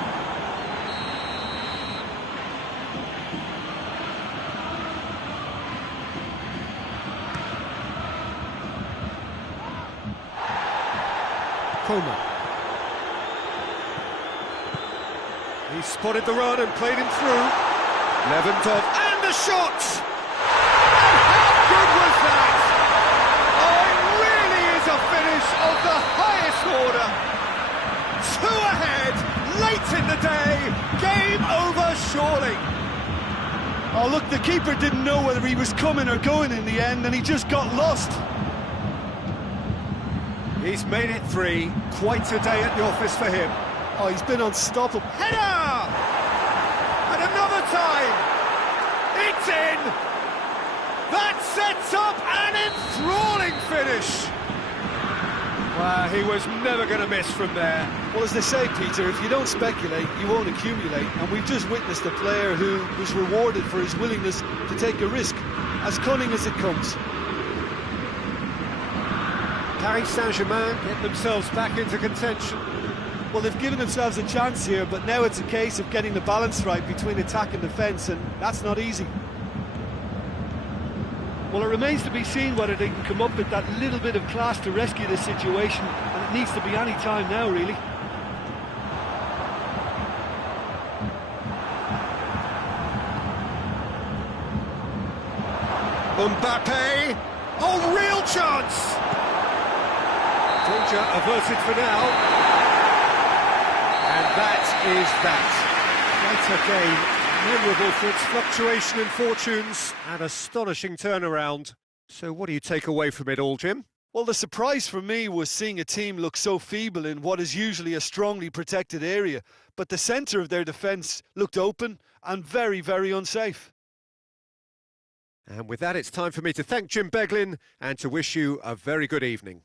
Coman. He spotted the run and played him through. Levantov and the shot! And how good was that? Oh, it really is a finish of the highest order. 2 ahead, late in the day, game over surely. Oh, look, the keeper didn't know whether he was coming or going in the end, and he just got lost. He's made it 3, quite a day at the office for him. Oh, he's been unstoppable. Header! And another time, it's in! That sets up an enthralling finish! Well, he was never going to miss from there. Well, as they say, Peter, if you don't speculate, you won't accumulate. And we've just witnessed a player who was rewarded for his willingness to take a risk, as cunning as it comes. Paris Saint-Germain get themselves back into contention. Well, they've given themselves a chance here, but now it's a case of getting the balance right between attack and defence, and that's not easy. Well, it remains to be seen whether they can come up with that little bit of class to rescue the situation, and it needs to be any time now, really. Mbappe! Oh, real chance! Danger averted for now. And that is that. Quite a game. Memorable for its fluctuation in fortunes and astonishing turnaround. So what do you take away from it all, Jim? Well, the surprise for me was seeing a team look so feeble in what is usually a strongly protected area, but the centre of their defence looked open and very, very unsafe. And with that, it's time for me to thank Jim Beglin and to wish you a very good evening.